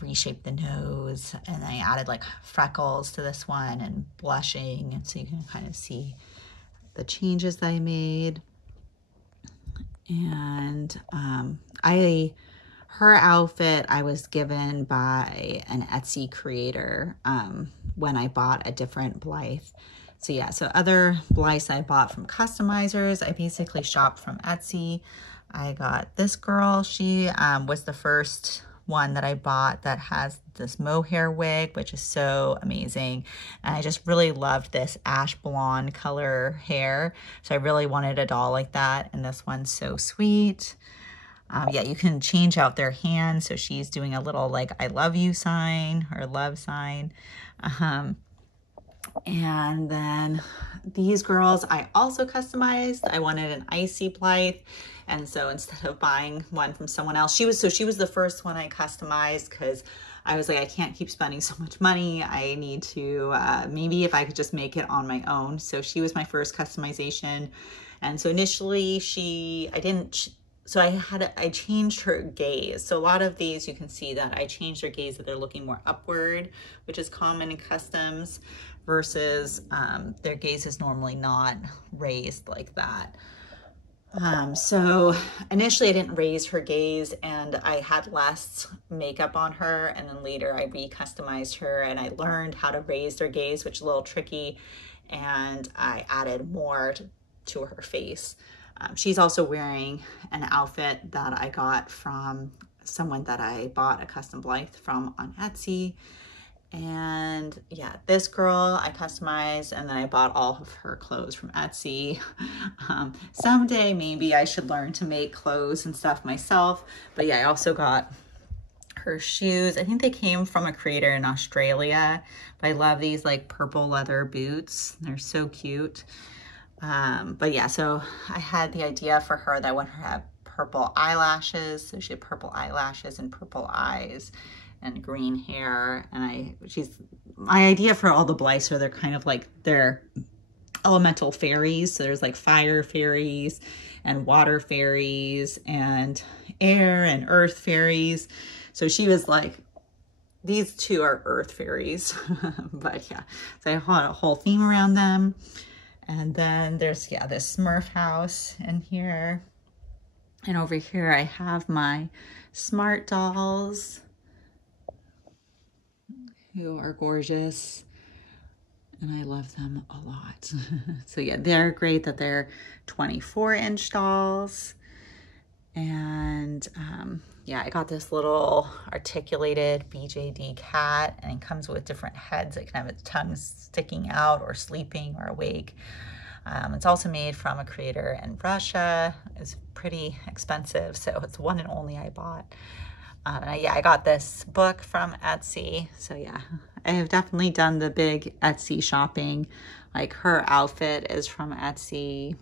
reshaped the nose, and I added like freckles to this one and blushing. And so you can kind of see the changes that I made. And her outfit I was given by an Etsy creator when I bought a different Blythe. So yeah, so other Blythes I bought from customizers, I basically shopped from Etsy. I got this girl. She was the first one that I bought that has this mohair wig, which is so amazing. And I just really loved this ash blonde color hair. So I really wanted a doll like that. And this one's so sweet. Yeah, you can change out their hands. So she's doing a little like I love you sign or love sign. And then these girls I also customized. I wanted an icy Blythe. And so instead of buying one from someone else, she was the first one I customized because I was like, I can't keep spending so much money. I need to, maybe if I could just make it on my own. So she was my first customization. And so initially I changed her gaze. So a lot of these, you can see that I changed their gaze, that they're looking more upward, which is common in customs, versus their gaze is normally not raised like that. So initially I didn't raise her gaze and I had less makeup on her, and then later I re-customized her and I learned how to raise their gaze, which is a little tricky, and I added more to her face. She's also wearing an outfit that I got from someone that I bought a custom Blythe from on Etsy. And yeah, this girl I customized, and then I bought all of her clothes from Etsy. Someday maybe I should learn to make clothes and stuff myself. But yeah, I also got her shoes. I think they came from a creator in Australia, but I love these like purple leather boots. They're so cute. But yeah, so I had the idea for her that I want her to have purple eyelashes. So she had purple eyelashes and purple eyes and green hair. And my idea for all the Blythes are they're kind of like, they're elemental fairies. So there's like fire fairies and water fairies and air and earth fairies. So she was like, these two are earth fairies. But yeah, so I had a whole theme around them. And then there's, yeah, this Smurf house in here. And over here I have my Smart dolls, who are gorgeous. And I love them a lot. So yeah, they're great that they're 24-inch dolls. And yeah, I got this little articulated BJD cat, and it comes with different heads. It can have its tongue sticking out or sleeping or awake. It's also made from a creator in Russia. It's pretty expensive, so it's one and only I bought. Yeah, I got this book from Etsy. So yeah, I have definitely done the big Etsy shopping. Like her outfit is from Etsy.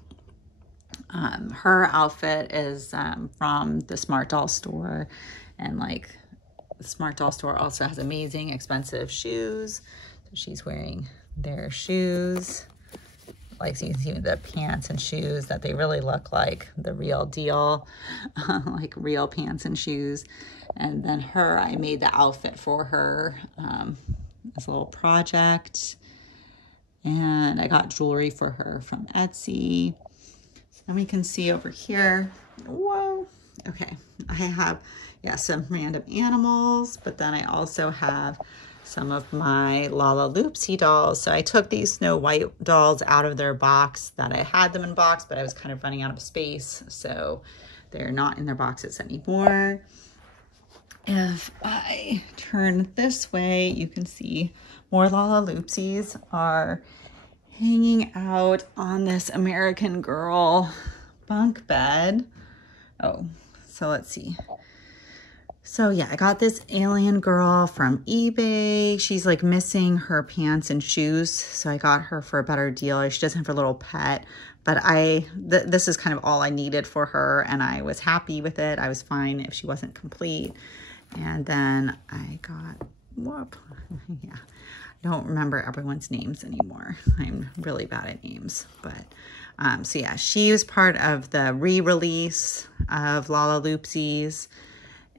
Her outfit is from the Smart Doll store, and like the Smart Doll store also has amazing expensive shoes. So she's wearing their shoes. Like, so you can see the pants and shoes that they really look like the real deal, like real pants and shoes. And then her, I made the outfit for her, this little project. And I got jewelry for her from Etsy. And we can see over here, whoa, Okay, I have, yeah, some random animals, but then I also have some of my Lalaloopsy dolls. So I took these Snow White dolls out of their box that I had them in box, but I was kind of running out of space. So they're not in their boxes anymore. If I turn this way, you can see more Lalaloopsies are hanging out on this American Girl bunk bed. Oh, so let's see. So yeah, I got this alien girl from eBay. She's like missing her pants and shoes. So I got her for a better deal. She doesn't have her little pet, but this is kind of all I needed for her, and I was happy with it. I was fine if she wasn't complete. And then I got, whoop, yeah. I don't remember everyone's names anymore. I'm really bad at names, but so yeah, she was part of the re-release of Lalaloopsies,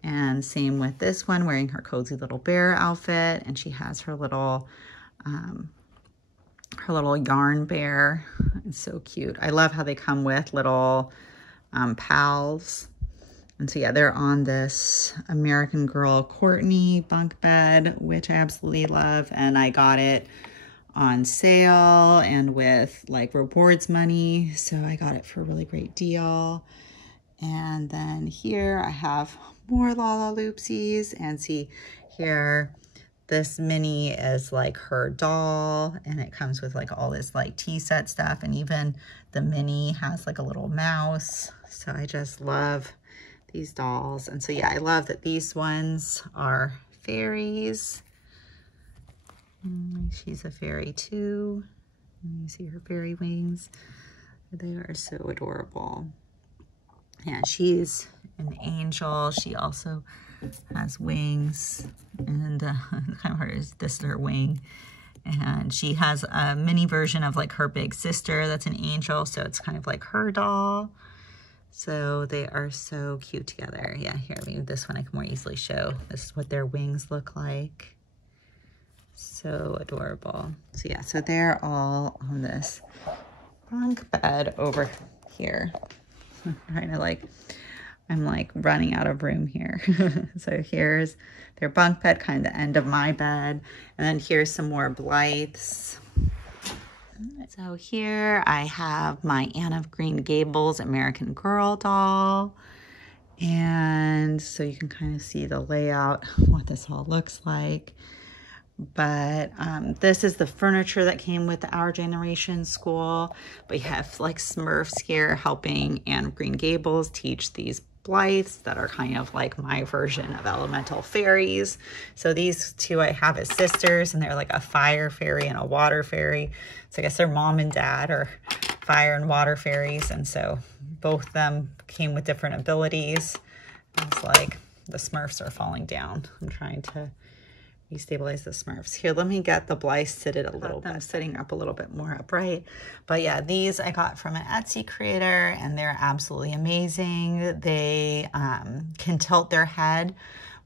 and same with this one, wearing her cozy little bear outfit, and she has her little yarn bear. It's so cute. I love how they come with little pals. And so yeah, they're on this American Girl Courtney bunk bed, which I absolutely love. And I got it on sale and with like rewards money. So I got it for a really great deal. And then here I have more Lalaloopsies, and see here, this mini is like her doll, and it comes with like all this like tea set stuff. And even the mini has like a little mouse. So I just love these dolls. And so yeah, I love that these ones are fairies. She's a fairy too. You see her fairy wings. They are so adorable. Yeah, she's an angel. She also has wings, and kind of hard is this is her wing. And she has a mini version of like her big sister that's an angel, so it's kind of like her doll. So they are so cute together. Yeah, here, maybe this one I can more easily show. This is what their wings look like. So adorable. So yeah, so they're all on this bunk bed over here. I'm trying to like, I'm like running out of room here. So here's their bunk bed, kind of the end of my bed. And then here's some more Blythes. So here I have my Anne of Green Gables American Girl doll. And so you can kind of see the layout, what this all looks like. But this is the furniture that came with Our Generation school. But you have like Smurfs here helping Anne of Green Gables teach these Blythes that are kind of like my version of elemental fairies. So these two I have as sisters, and they're like a fire fairy and a water fairy. So I guess their mom and dad are fire and water fairies. And so both of them came with different abilities. It's like the Smurfs are falling down. I'm trying to restabilize the Smurfs. Here, let me get the Blythe seated a little bit. I'm sitting up a little bit more upright. But yeah, these I got from an Etsy creator, and they're absolutely amazing. They can tilt their head,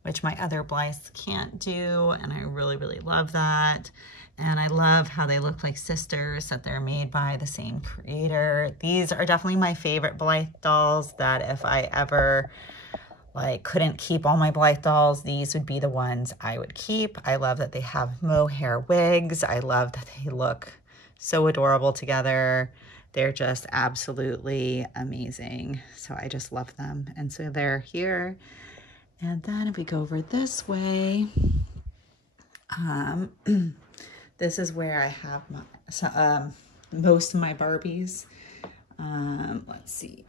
which my other Blythes can't do, and I really, really love that. And I love how they look like sisters, that they're made by the same creator. These are definitely my favorite Blythe dolls, that if I ever like couldn't keep all my Blythe dolls, these would be the ones I would keep. I love that they have mohair wigs. I love that they look so adorable together. They're just absolutely amazing. So I just love them. And so they're here. And then if we go over this way, this is where I have my, most of my Barbies. Let's see.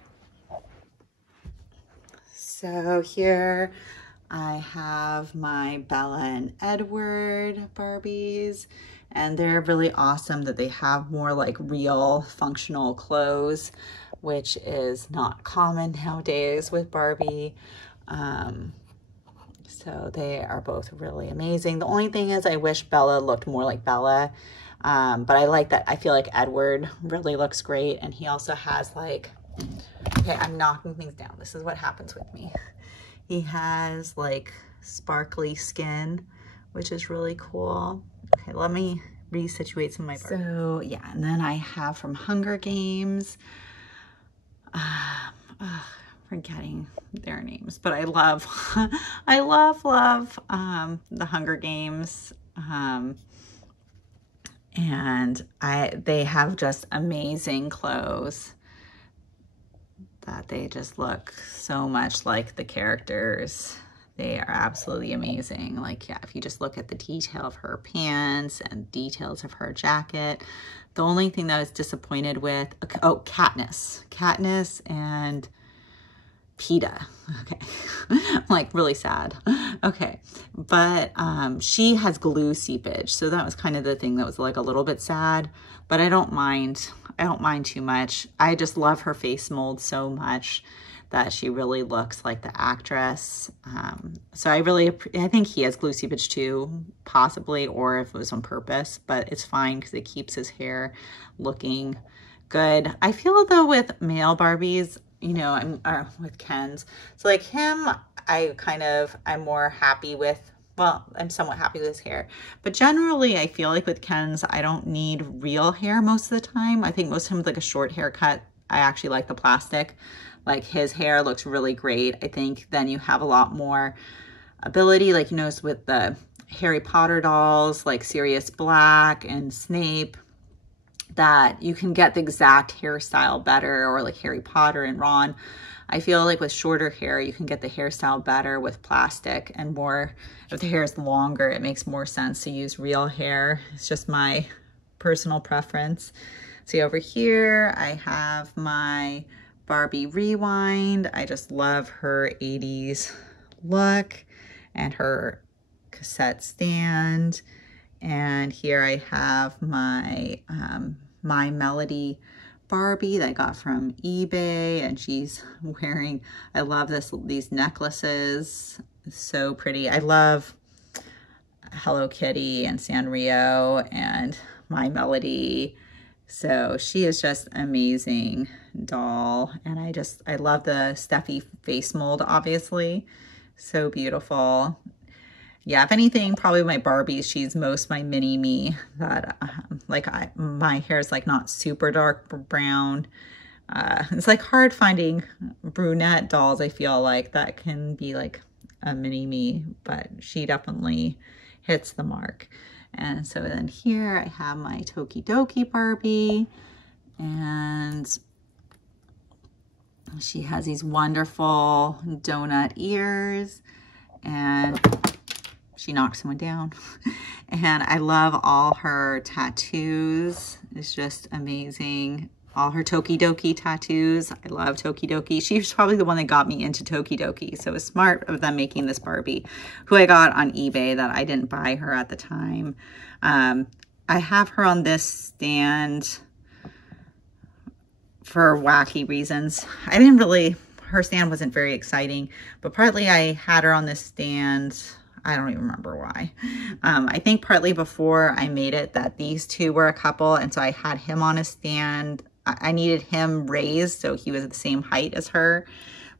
So here I have my Bella and Edward Barbies, and they're really awesome that they have more like real functional clothes, which is not common nowadays with Barbie. So they are both really amazing. The only thing is I wish Bella looked more like Bella, but I like that. I feel like Edward really looks great, and he also has like, okay, I'm knocking things down. This is what happens with me. He has like sparkly skin, which is really cool. Okay, let me resituate some of my Barbie. So yeah, and then I have from Hunger Games, forgetting their names, but I love, I love the Hunger Games. And they have just amazing clothes that they just look so much like the characters. They are absolutely amazing. Like, yeah, if you just look at the detail of her pants and details of her jacket. The only thing that I was disappointed with, oh, Katniss and PETA. Okay. I'm like really sad. Okay. But she has glue seepage. So that was kind of the thing that was like a little bit sad, but I don't mind. I don't mind too much. I just love her face mold so much that she really looks like the actress. So I think he has glue seepage too, possibly, or if it was on purpose, but it's fine because it keeps his hair looking good. I feel though with male Barbies, you know, I'm with Ken's. So like him, I'm more happy with, well, I'm somewhat happy with his hair. But generally, I feel like with Ken's, I don't need real hair most of the time. I think most of the time with like a short haircut, I actually like the plastic. Like his hair looks really great. I think then you have a lot more ability, like you notice with the Harry Potter dolls, like Sirius Black and Snape, that you can get the exact hairstyle better, or like Harry Potter and Ron. I feel like with shorter hair, you can get the hairstyle better with plastic, and more, if the hair is longer, it makes more sense to use real hair. It's just my personal preference. See over here, I have my Barbie Rewind. I just love her 80s look and her cassette stand. And here I have my My Melody Barbie that I got from eBay, and she's wearing, I love these necklaces. It's so pretty. I love Hello Kitty and Sanrio and My Melody. So she is just an amazing doll. And I love the Steffi face mold, obviously. So beautiful. Yeah, if anything, probably my Barbies, she's most my mini me. That my hair is like not super dark brown. It's like hard finding brunette dolls, I feel like, that can be like a mini me, but she definitely hits the mark. And so then here I have my Tokidoki Barbie, and she has these wonderful donut ears, and she knocks someone down. And I love all her tattoos. It's just amazing. All her Tokidoki tattoos. I love Tokidoki. She was probably the one that got me into Tokidoki. So it was smart of them making this Barbie, who I got on eBay, that I didn't buy her at the time. I have her on this stand for wacky reasons. Her stand wasn't very exciting, but partly I had her on this stand, I don't even remember why. I think partly before I made it that these two were a couple, and so I had him on a stand. I needed him raised so he was the same height as her.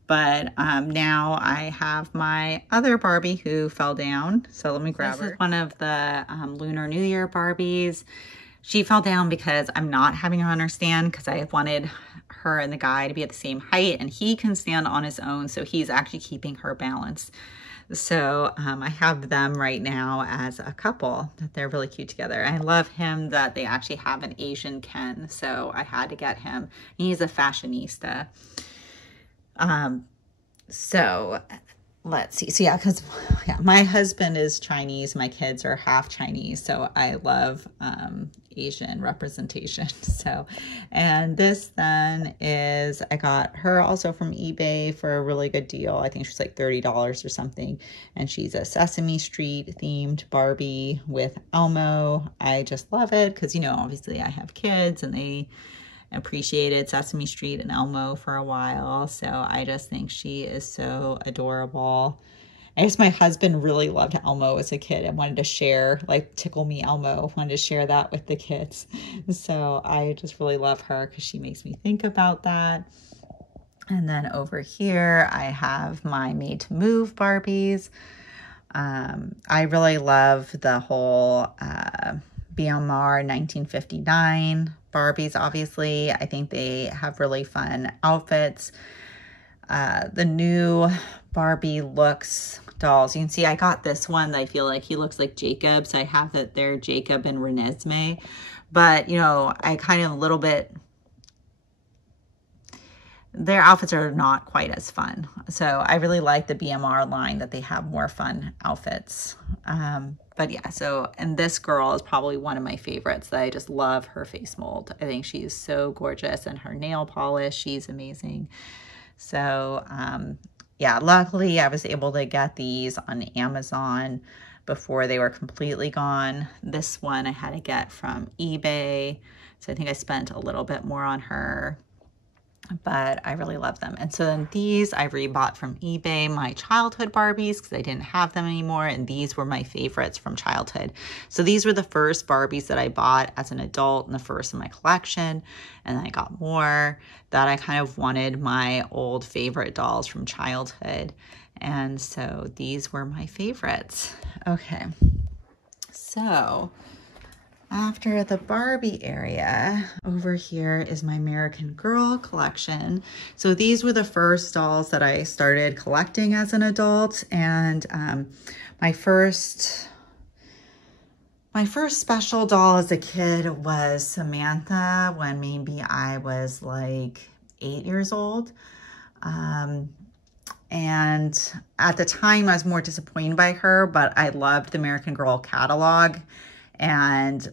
But now I have my other Barbie who fell down. So let me grab her. This is one of the Lunar New Year Barbies. She fell down because I'm not having her on her stand, because I wanted her and the guy to be at the same height, and he can stand on his own, so he's actually keeping her balanced. So I have them right now as a couple. They're really cute together. I love him that they actually have an Asian Ken, so I had to get him. He's a fashionista. So let's see. So yeah, because my husband is Chinese. My kids are half Chinese, so I love Asian representation. So, and this then is, I got her also from eBay for a really good deal. I think she's like $30 or something. And she's a Sesame Street themed Barbie with Elmo. I just love it because, you know, obviously I have kids and they appreciated Sesame Street and Elmo for a while. So I just think she is so adorable. I guess my husband really loved Elmo as a kid and wanted to share, like, Tickle Me Elmo, wanted to share that with the kids. So I just really love her because she makes me think about that. And then over here, I have my Made to Move Barbies. I really love the whole BMR 1959 Barbies, obviously. I think they have really fun outfits. the new Barbie looks dolls. You can see I got this one that I feel like he looks like Jacob. So I have that there, Jacob and Renesmee. But, you know, I kind of a little bit, their outfits are not quite as fun. So I really like the BMR line that they have more fun outfits. But yeah, so, and this girl is probably one of my favorites that I just love her face mold. I think she's so gorgeous, and her nail polish, she's amazing. So yeah, luckily I was able to get these on Amazon before they were completely gone. This one I had to get from eBay. So I think I spent a little bit more on her, but I really love them. And so then these I rebought from eBay, my childhood Barbies, because I didn't have them anymore. And these were my favorites from childhood. So these were the first Barbies that I bought as an adult and the first in my collection. And then I got more that I kind of wanted my old favorite dolls from childhood. And so these were my favorites. Okay, so after the Barbie area, over here is my American Girl collection. So these were the first dolls that I started collecting as an adult. And my first special doll as a kid was Samantha, when maybe I was like 8 years old. And at the time I was more disappointed by her, but I loved the American Girl catalog. And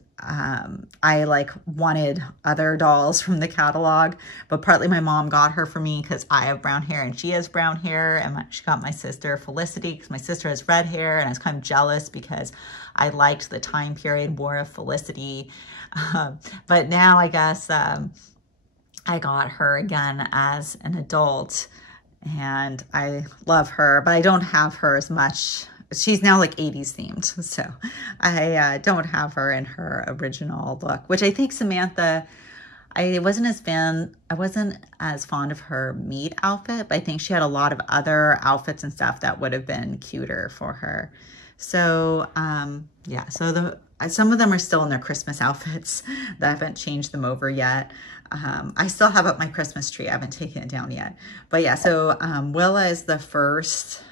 I like wanted other dolls from the catalog, but partly my mom got her for me because I have brown hair and she has brown hair, and she got my sister Felicity because my sister has red hair, and I was kind of jealous because I liked the time period more of Felicity. But now I guess I got her again as an adult, and I love her, but I don't have her as much. She's now like 80s themed, so I don't have her in her original look, which I think Samantha, I wasn't as fond of her meat outfit, but I think she had a lot of other outfits and stuff that would have been cuter for her. So yeah, so some of them are still in their Christmas outfits. I haven't changed them over yet. I still have up my Christmas tree. I haven't taken it down yet. But yeah, so Willa is the first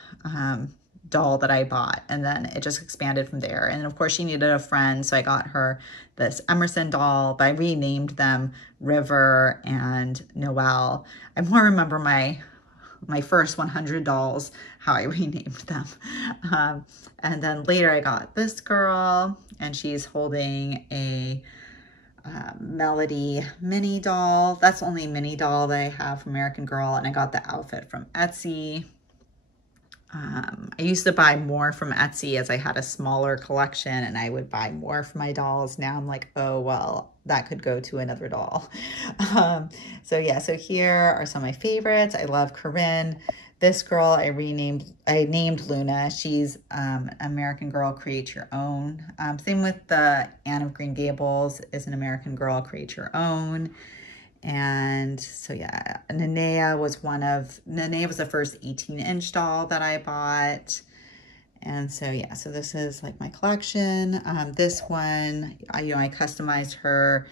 doll that I bought, and then it just expanded from there. And of course she needed a friend, so I got her this Emerson doll, but I renamed them River and Noelle. I more remember my first 100 dolls, how I renamed them. And then later I got this girl, and she's holding a Melody mini doll. That's the only mini doll that I have from American Girl, and I got the outfit from Etsy. I used to buy more from Etsy as I had a smaller collection, and I would buy more for my dolls. Now I'm like, oh, well, that could go to another doll. So yeah, so here are some of my favorites. I love Corinne. This girl I named Luna. She's American Girl Create Your Own. Same with the Anne of Green Gables is an American Girl Create Your Own. And so yeah, Nenea was the first 18-inch doll that I bought. And so yeah, so this is like my collection. This one, I customized her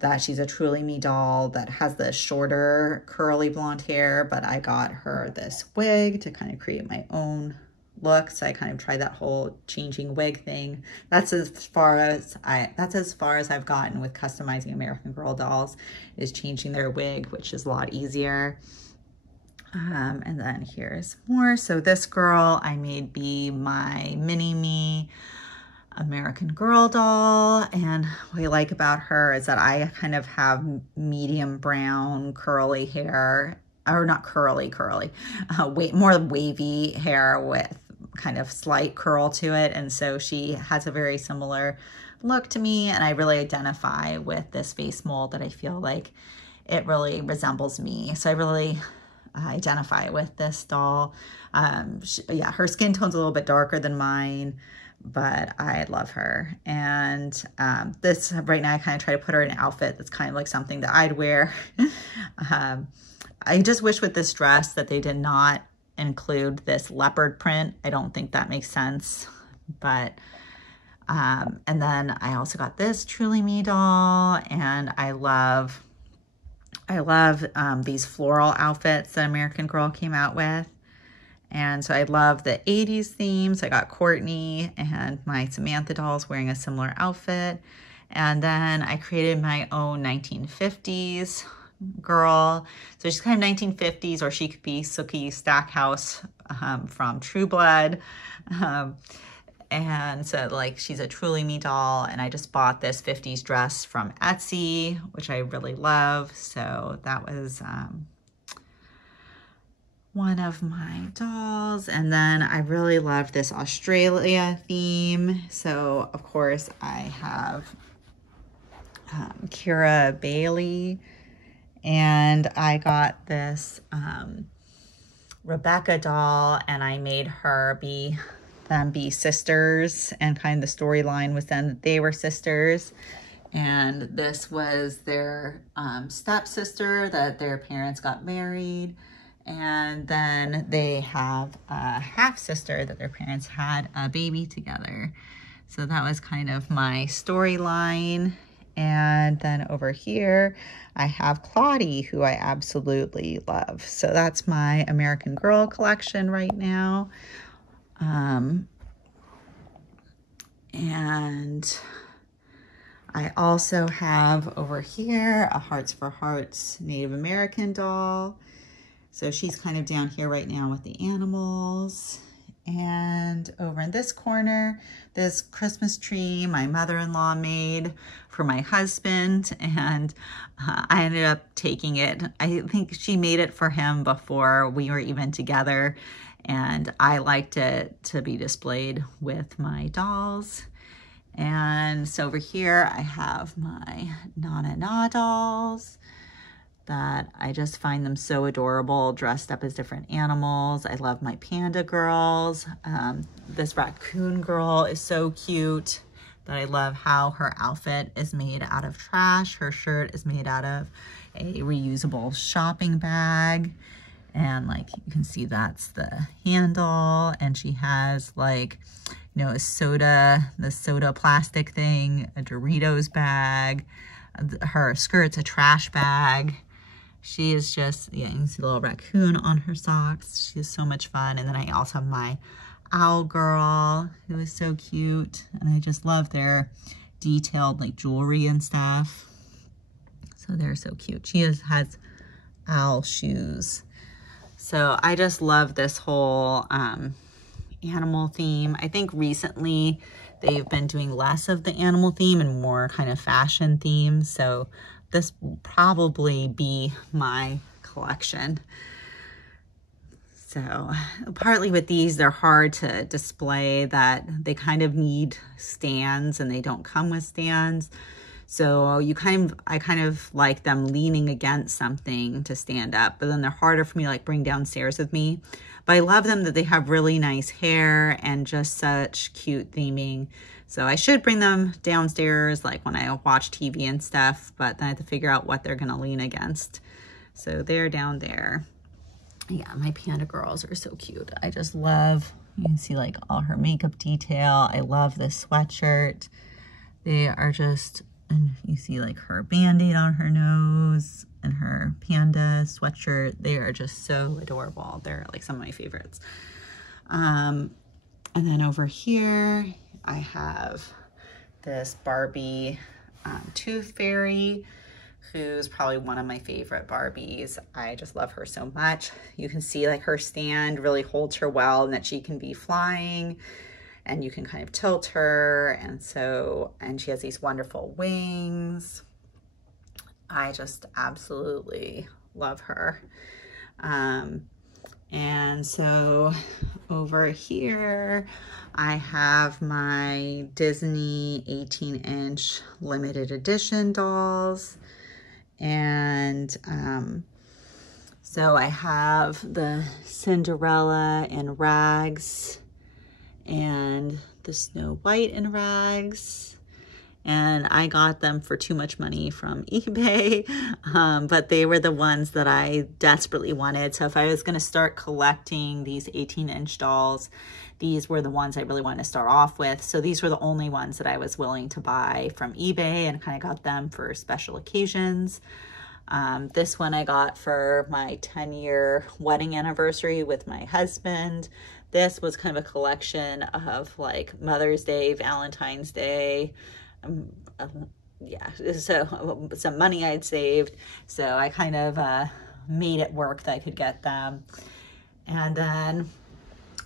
that she's a Truly Me doll that has the shorter curly blonde hair, but I got her this wig to kind of create my own look. So I kind of tried that whole changing wig thing. That's as far as I've gotten with customizing American Girl dolls, is changing their wig, which is a lot easier. And then here's more. So this girl I made be my mini me American Girl doll, and what I like about her is that I kind of have medium brown curly hair, or not curly, more wavy hair with kind of slight curl to it, and so she has a very similar look to me, and I really identify with this face mold that I feel like it really resembles me. So I really identify with this doll. Yeah, her skin tone's a little bit darker than mine, but I love her. And this right now I kind of try to put her in an outfit that's kind of like something that I'd wear. I just wish with this dress that they did not include this leopard print. I don't think that makes sense, but and then I also got this Truly Me doll, and I I love these floral outfits that American Girl came out with. And so I love the 80s theme. So I got Courtney and my Samantha dolls wearing a similar outfit. And then I created my own 1950s girl. So she's kind of 1950s, or she could be Sookie Stackhouse from True Blood. And so like she's a Truly Me doll, and I just bought this 50s dress from Etsy, which I really love. So that was one of my dolls. And then I really love this Australia theme. So of course I have Kira Bailey, and I got this Rebecca doll, and I made her be sisters, and kind of the storyline was then that they were sisters. And this was their stepsister that their parents got married, and then they have a half sister that their parents had a baby together. So that was kind of my storyline. And then over here I have Claudie, who I absolutely love. So that's my American Girl collection right now. And I also have over here a Hearts for Hearts Native American doll. So she's kind of down here right now with the animals. And over in this corner, this Christmas tree my mother-in-law made for my husband, and I ended up taking it. I think she made it for him before we were even together, and I liked it to be displayed with my dolls. And so over here I have my Nana Na dolls that I just find them so adorable, dressed up as different animals. I love my panda girls. This raccoon girl is so cute that I love how her outfit is made out of trash. Her shirt is made out of a reusable shopping bag. And like you can see, that's the handle. And she has like, you know, the soda plastic thing, a Doritos bag. Her skirt's a trash bag. She is just, yeah, you can see the little raccoon on her socks. She is so much fun. And then I also have my owl girl, who is so cute. And I just love their detailed like jewelry and stuff. So they're so cute. She has owl shoes. So I just love this whole animal theme. I think recently they've been doing less of the animal theme and more kind of fashion themes. So this will probably be my collection. So partly with these, they're hard to display, that they kind of need stands and they don't come with stands. So I kind of like them leaning against something to stand up, but then they're harder for me to like bring downstairs with me. But I love them that they have really nice hair and just such cute theming. So I should bring them downstairs like when I watch TV and stuff, but then I have to figure out what they're gonna lean against. So they're down there. Yeah, my panda girls are so cute. I just love, you can see like all her makeup detail. I love this sweatshirt. They are just, and you see like her band-aid on her nose and her panda sweatshirt. They are just so adorable. They're like some of my favorites. And then over here, I have this Barbie Tooth Fairy, who's probably one of my favorite Barbies. I just love her so much. You can see like her stand really holds her well, and that she can be flying and you can kind of tilt her. And she has these wonderful wings. I just absolutely love her. And so over here, I have my Disney 18-inch limited edition dolls. And so I have the Cinderella in rags and the Snow White in rags. And I got them for too much money from eBay, but they were the ones that I desperately wanted. So if I was going to start collecting these 18-inch dolls, these were the ones I really wanted to start off with. So these were the only ones that I was willing to buy from eBay, and kind of got them for special occasions. This one I got for my 10-year wedding anniversary with my husband. This was kind of a collection of like Mother's Day, Valentine's Day, yeah, so some money I'd saved. So I kind of made it work that I could get them. And then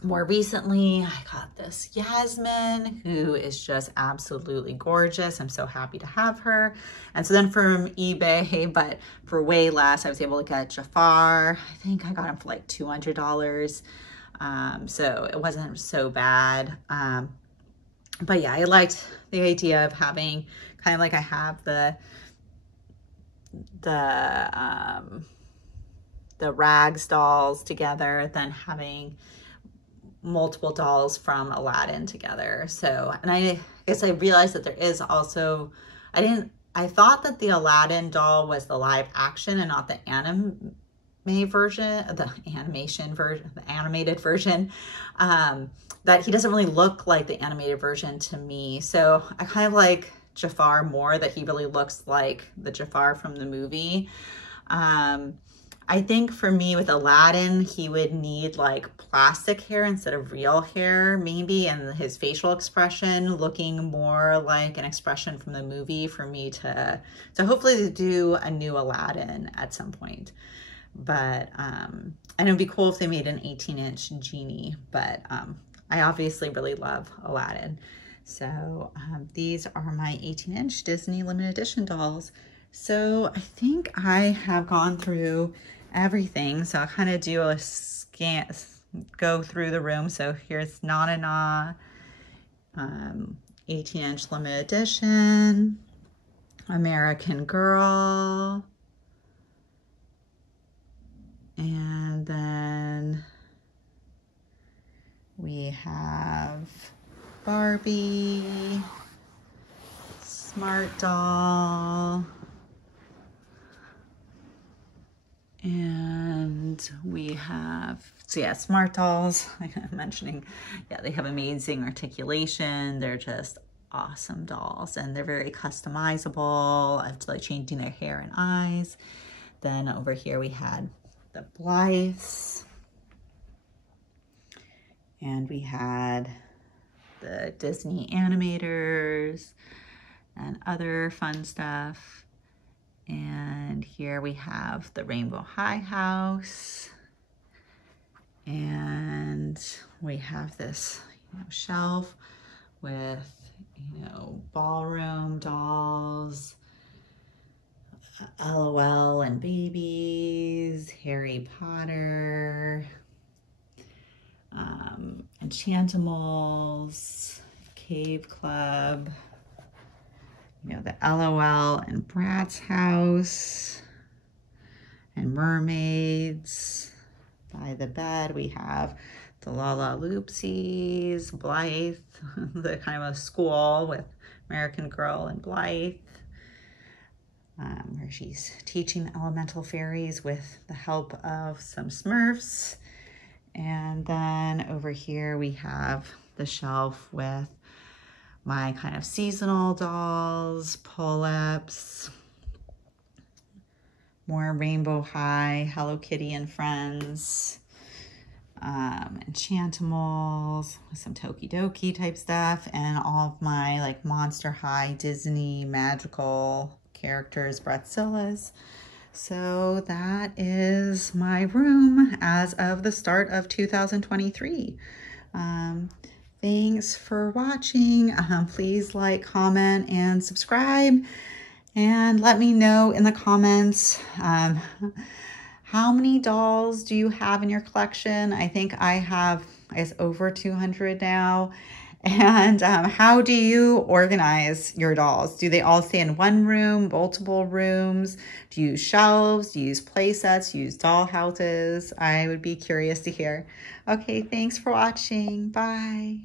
more recently, I got this Yasmin, who is just absolutely gorgeous. I'm so happy to have her. And so then from eBay, but for way less, I was able to get Jafar. I think I got him for like $200. So it wasn't so bad. But yeah, I liked the idea of having kind of like I have the Rags dolls together, then having multiple dolls from Aladdin together. So, and I guess I realized that there is also, I thought that the Aladdin doll was the live action and not the animated version, that he doesn't really look like the animated version to me. So I kind of like Jafar more, that he really looks like the Jafar from the movie. I think for me with Aladdin, he would need like plastic hair instead of real hair maybe, and his facial expression looking more like an expression from the movie for me to hopefully do a new Aladdin at some point. But, and it would be cool if they made an 18-inch genie, but I obviously really love Aladdin. So these are my 18-inch Disney limited edition dolls. So I think I have gone through everything. So I'll kind of do a scan, go through the room. So here's Na Na Na, 18-inch limited edition, American Girl, and then we have Barbie, Smart Doll, and we have, so yeah, Smart Dolls, like I'm mentioning, yeah, they have amazing articulation. They're just awesome dolls, and they're very customizable. I have to like changing their hair and eyes. Then over here we had the Blythes, and we had the Disney Animators and other fun stuff. And here we have the Rainbow High House, and we have this shelf with ballroom dolls, LOL and babies, Harry Potter, Enchantimals, Cave Club, the LOL and Bratz house, and Mermaids. By the bed, we have the Lalaloopsies, Blythe, the kind of a school with American Girl and Blythe, where she's teaching the elemental fairies with the help of some Smurfs. And then over here we have the shelf with my kind of seasonal dolls, Pullips, more Rainbow High, Hello Kitty and Friends, Enchantimals, some Tokidoki type stuff, and all of my like Monster High Disney magical characters, Bratzillas. So that is my room as of the start of 2023. Thanks for watching. Please like, comment, and subscribe. And let me know in the comments, how many dolls do you have in your collection? I think I have, I guess, over 200 now. And how do you organize your dolls? Do they all stay in one room, multiple rooms? Do you use shelves? Do you use play sets? Do you use doll houses? I would be curious to hear. Okay, thanks for watching. Bye.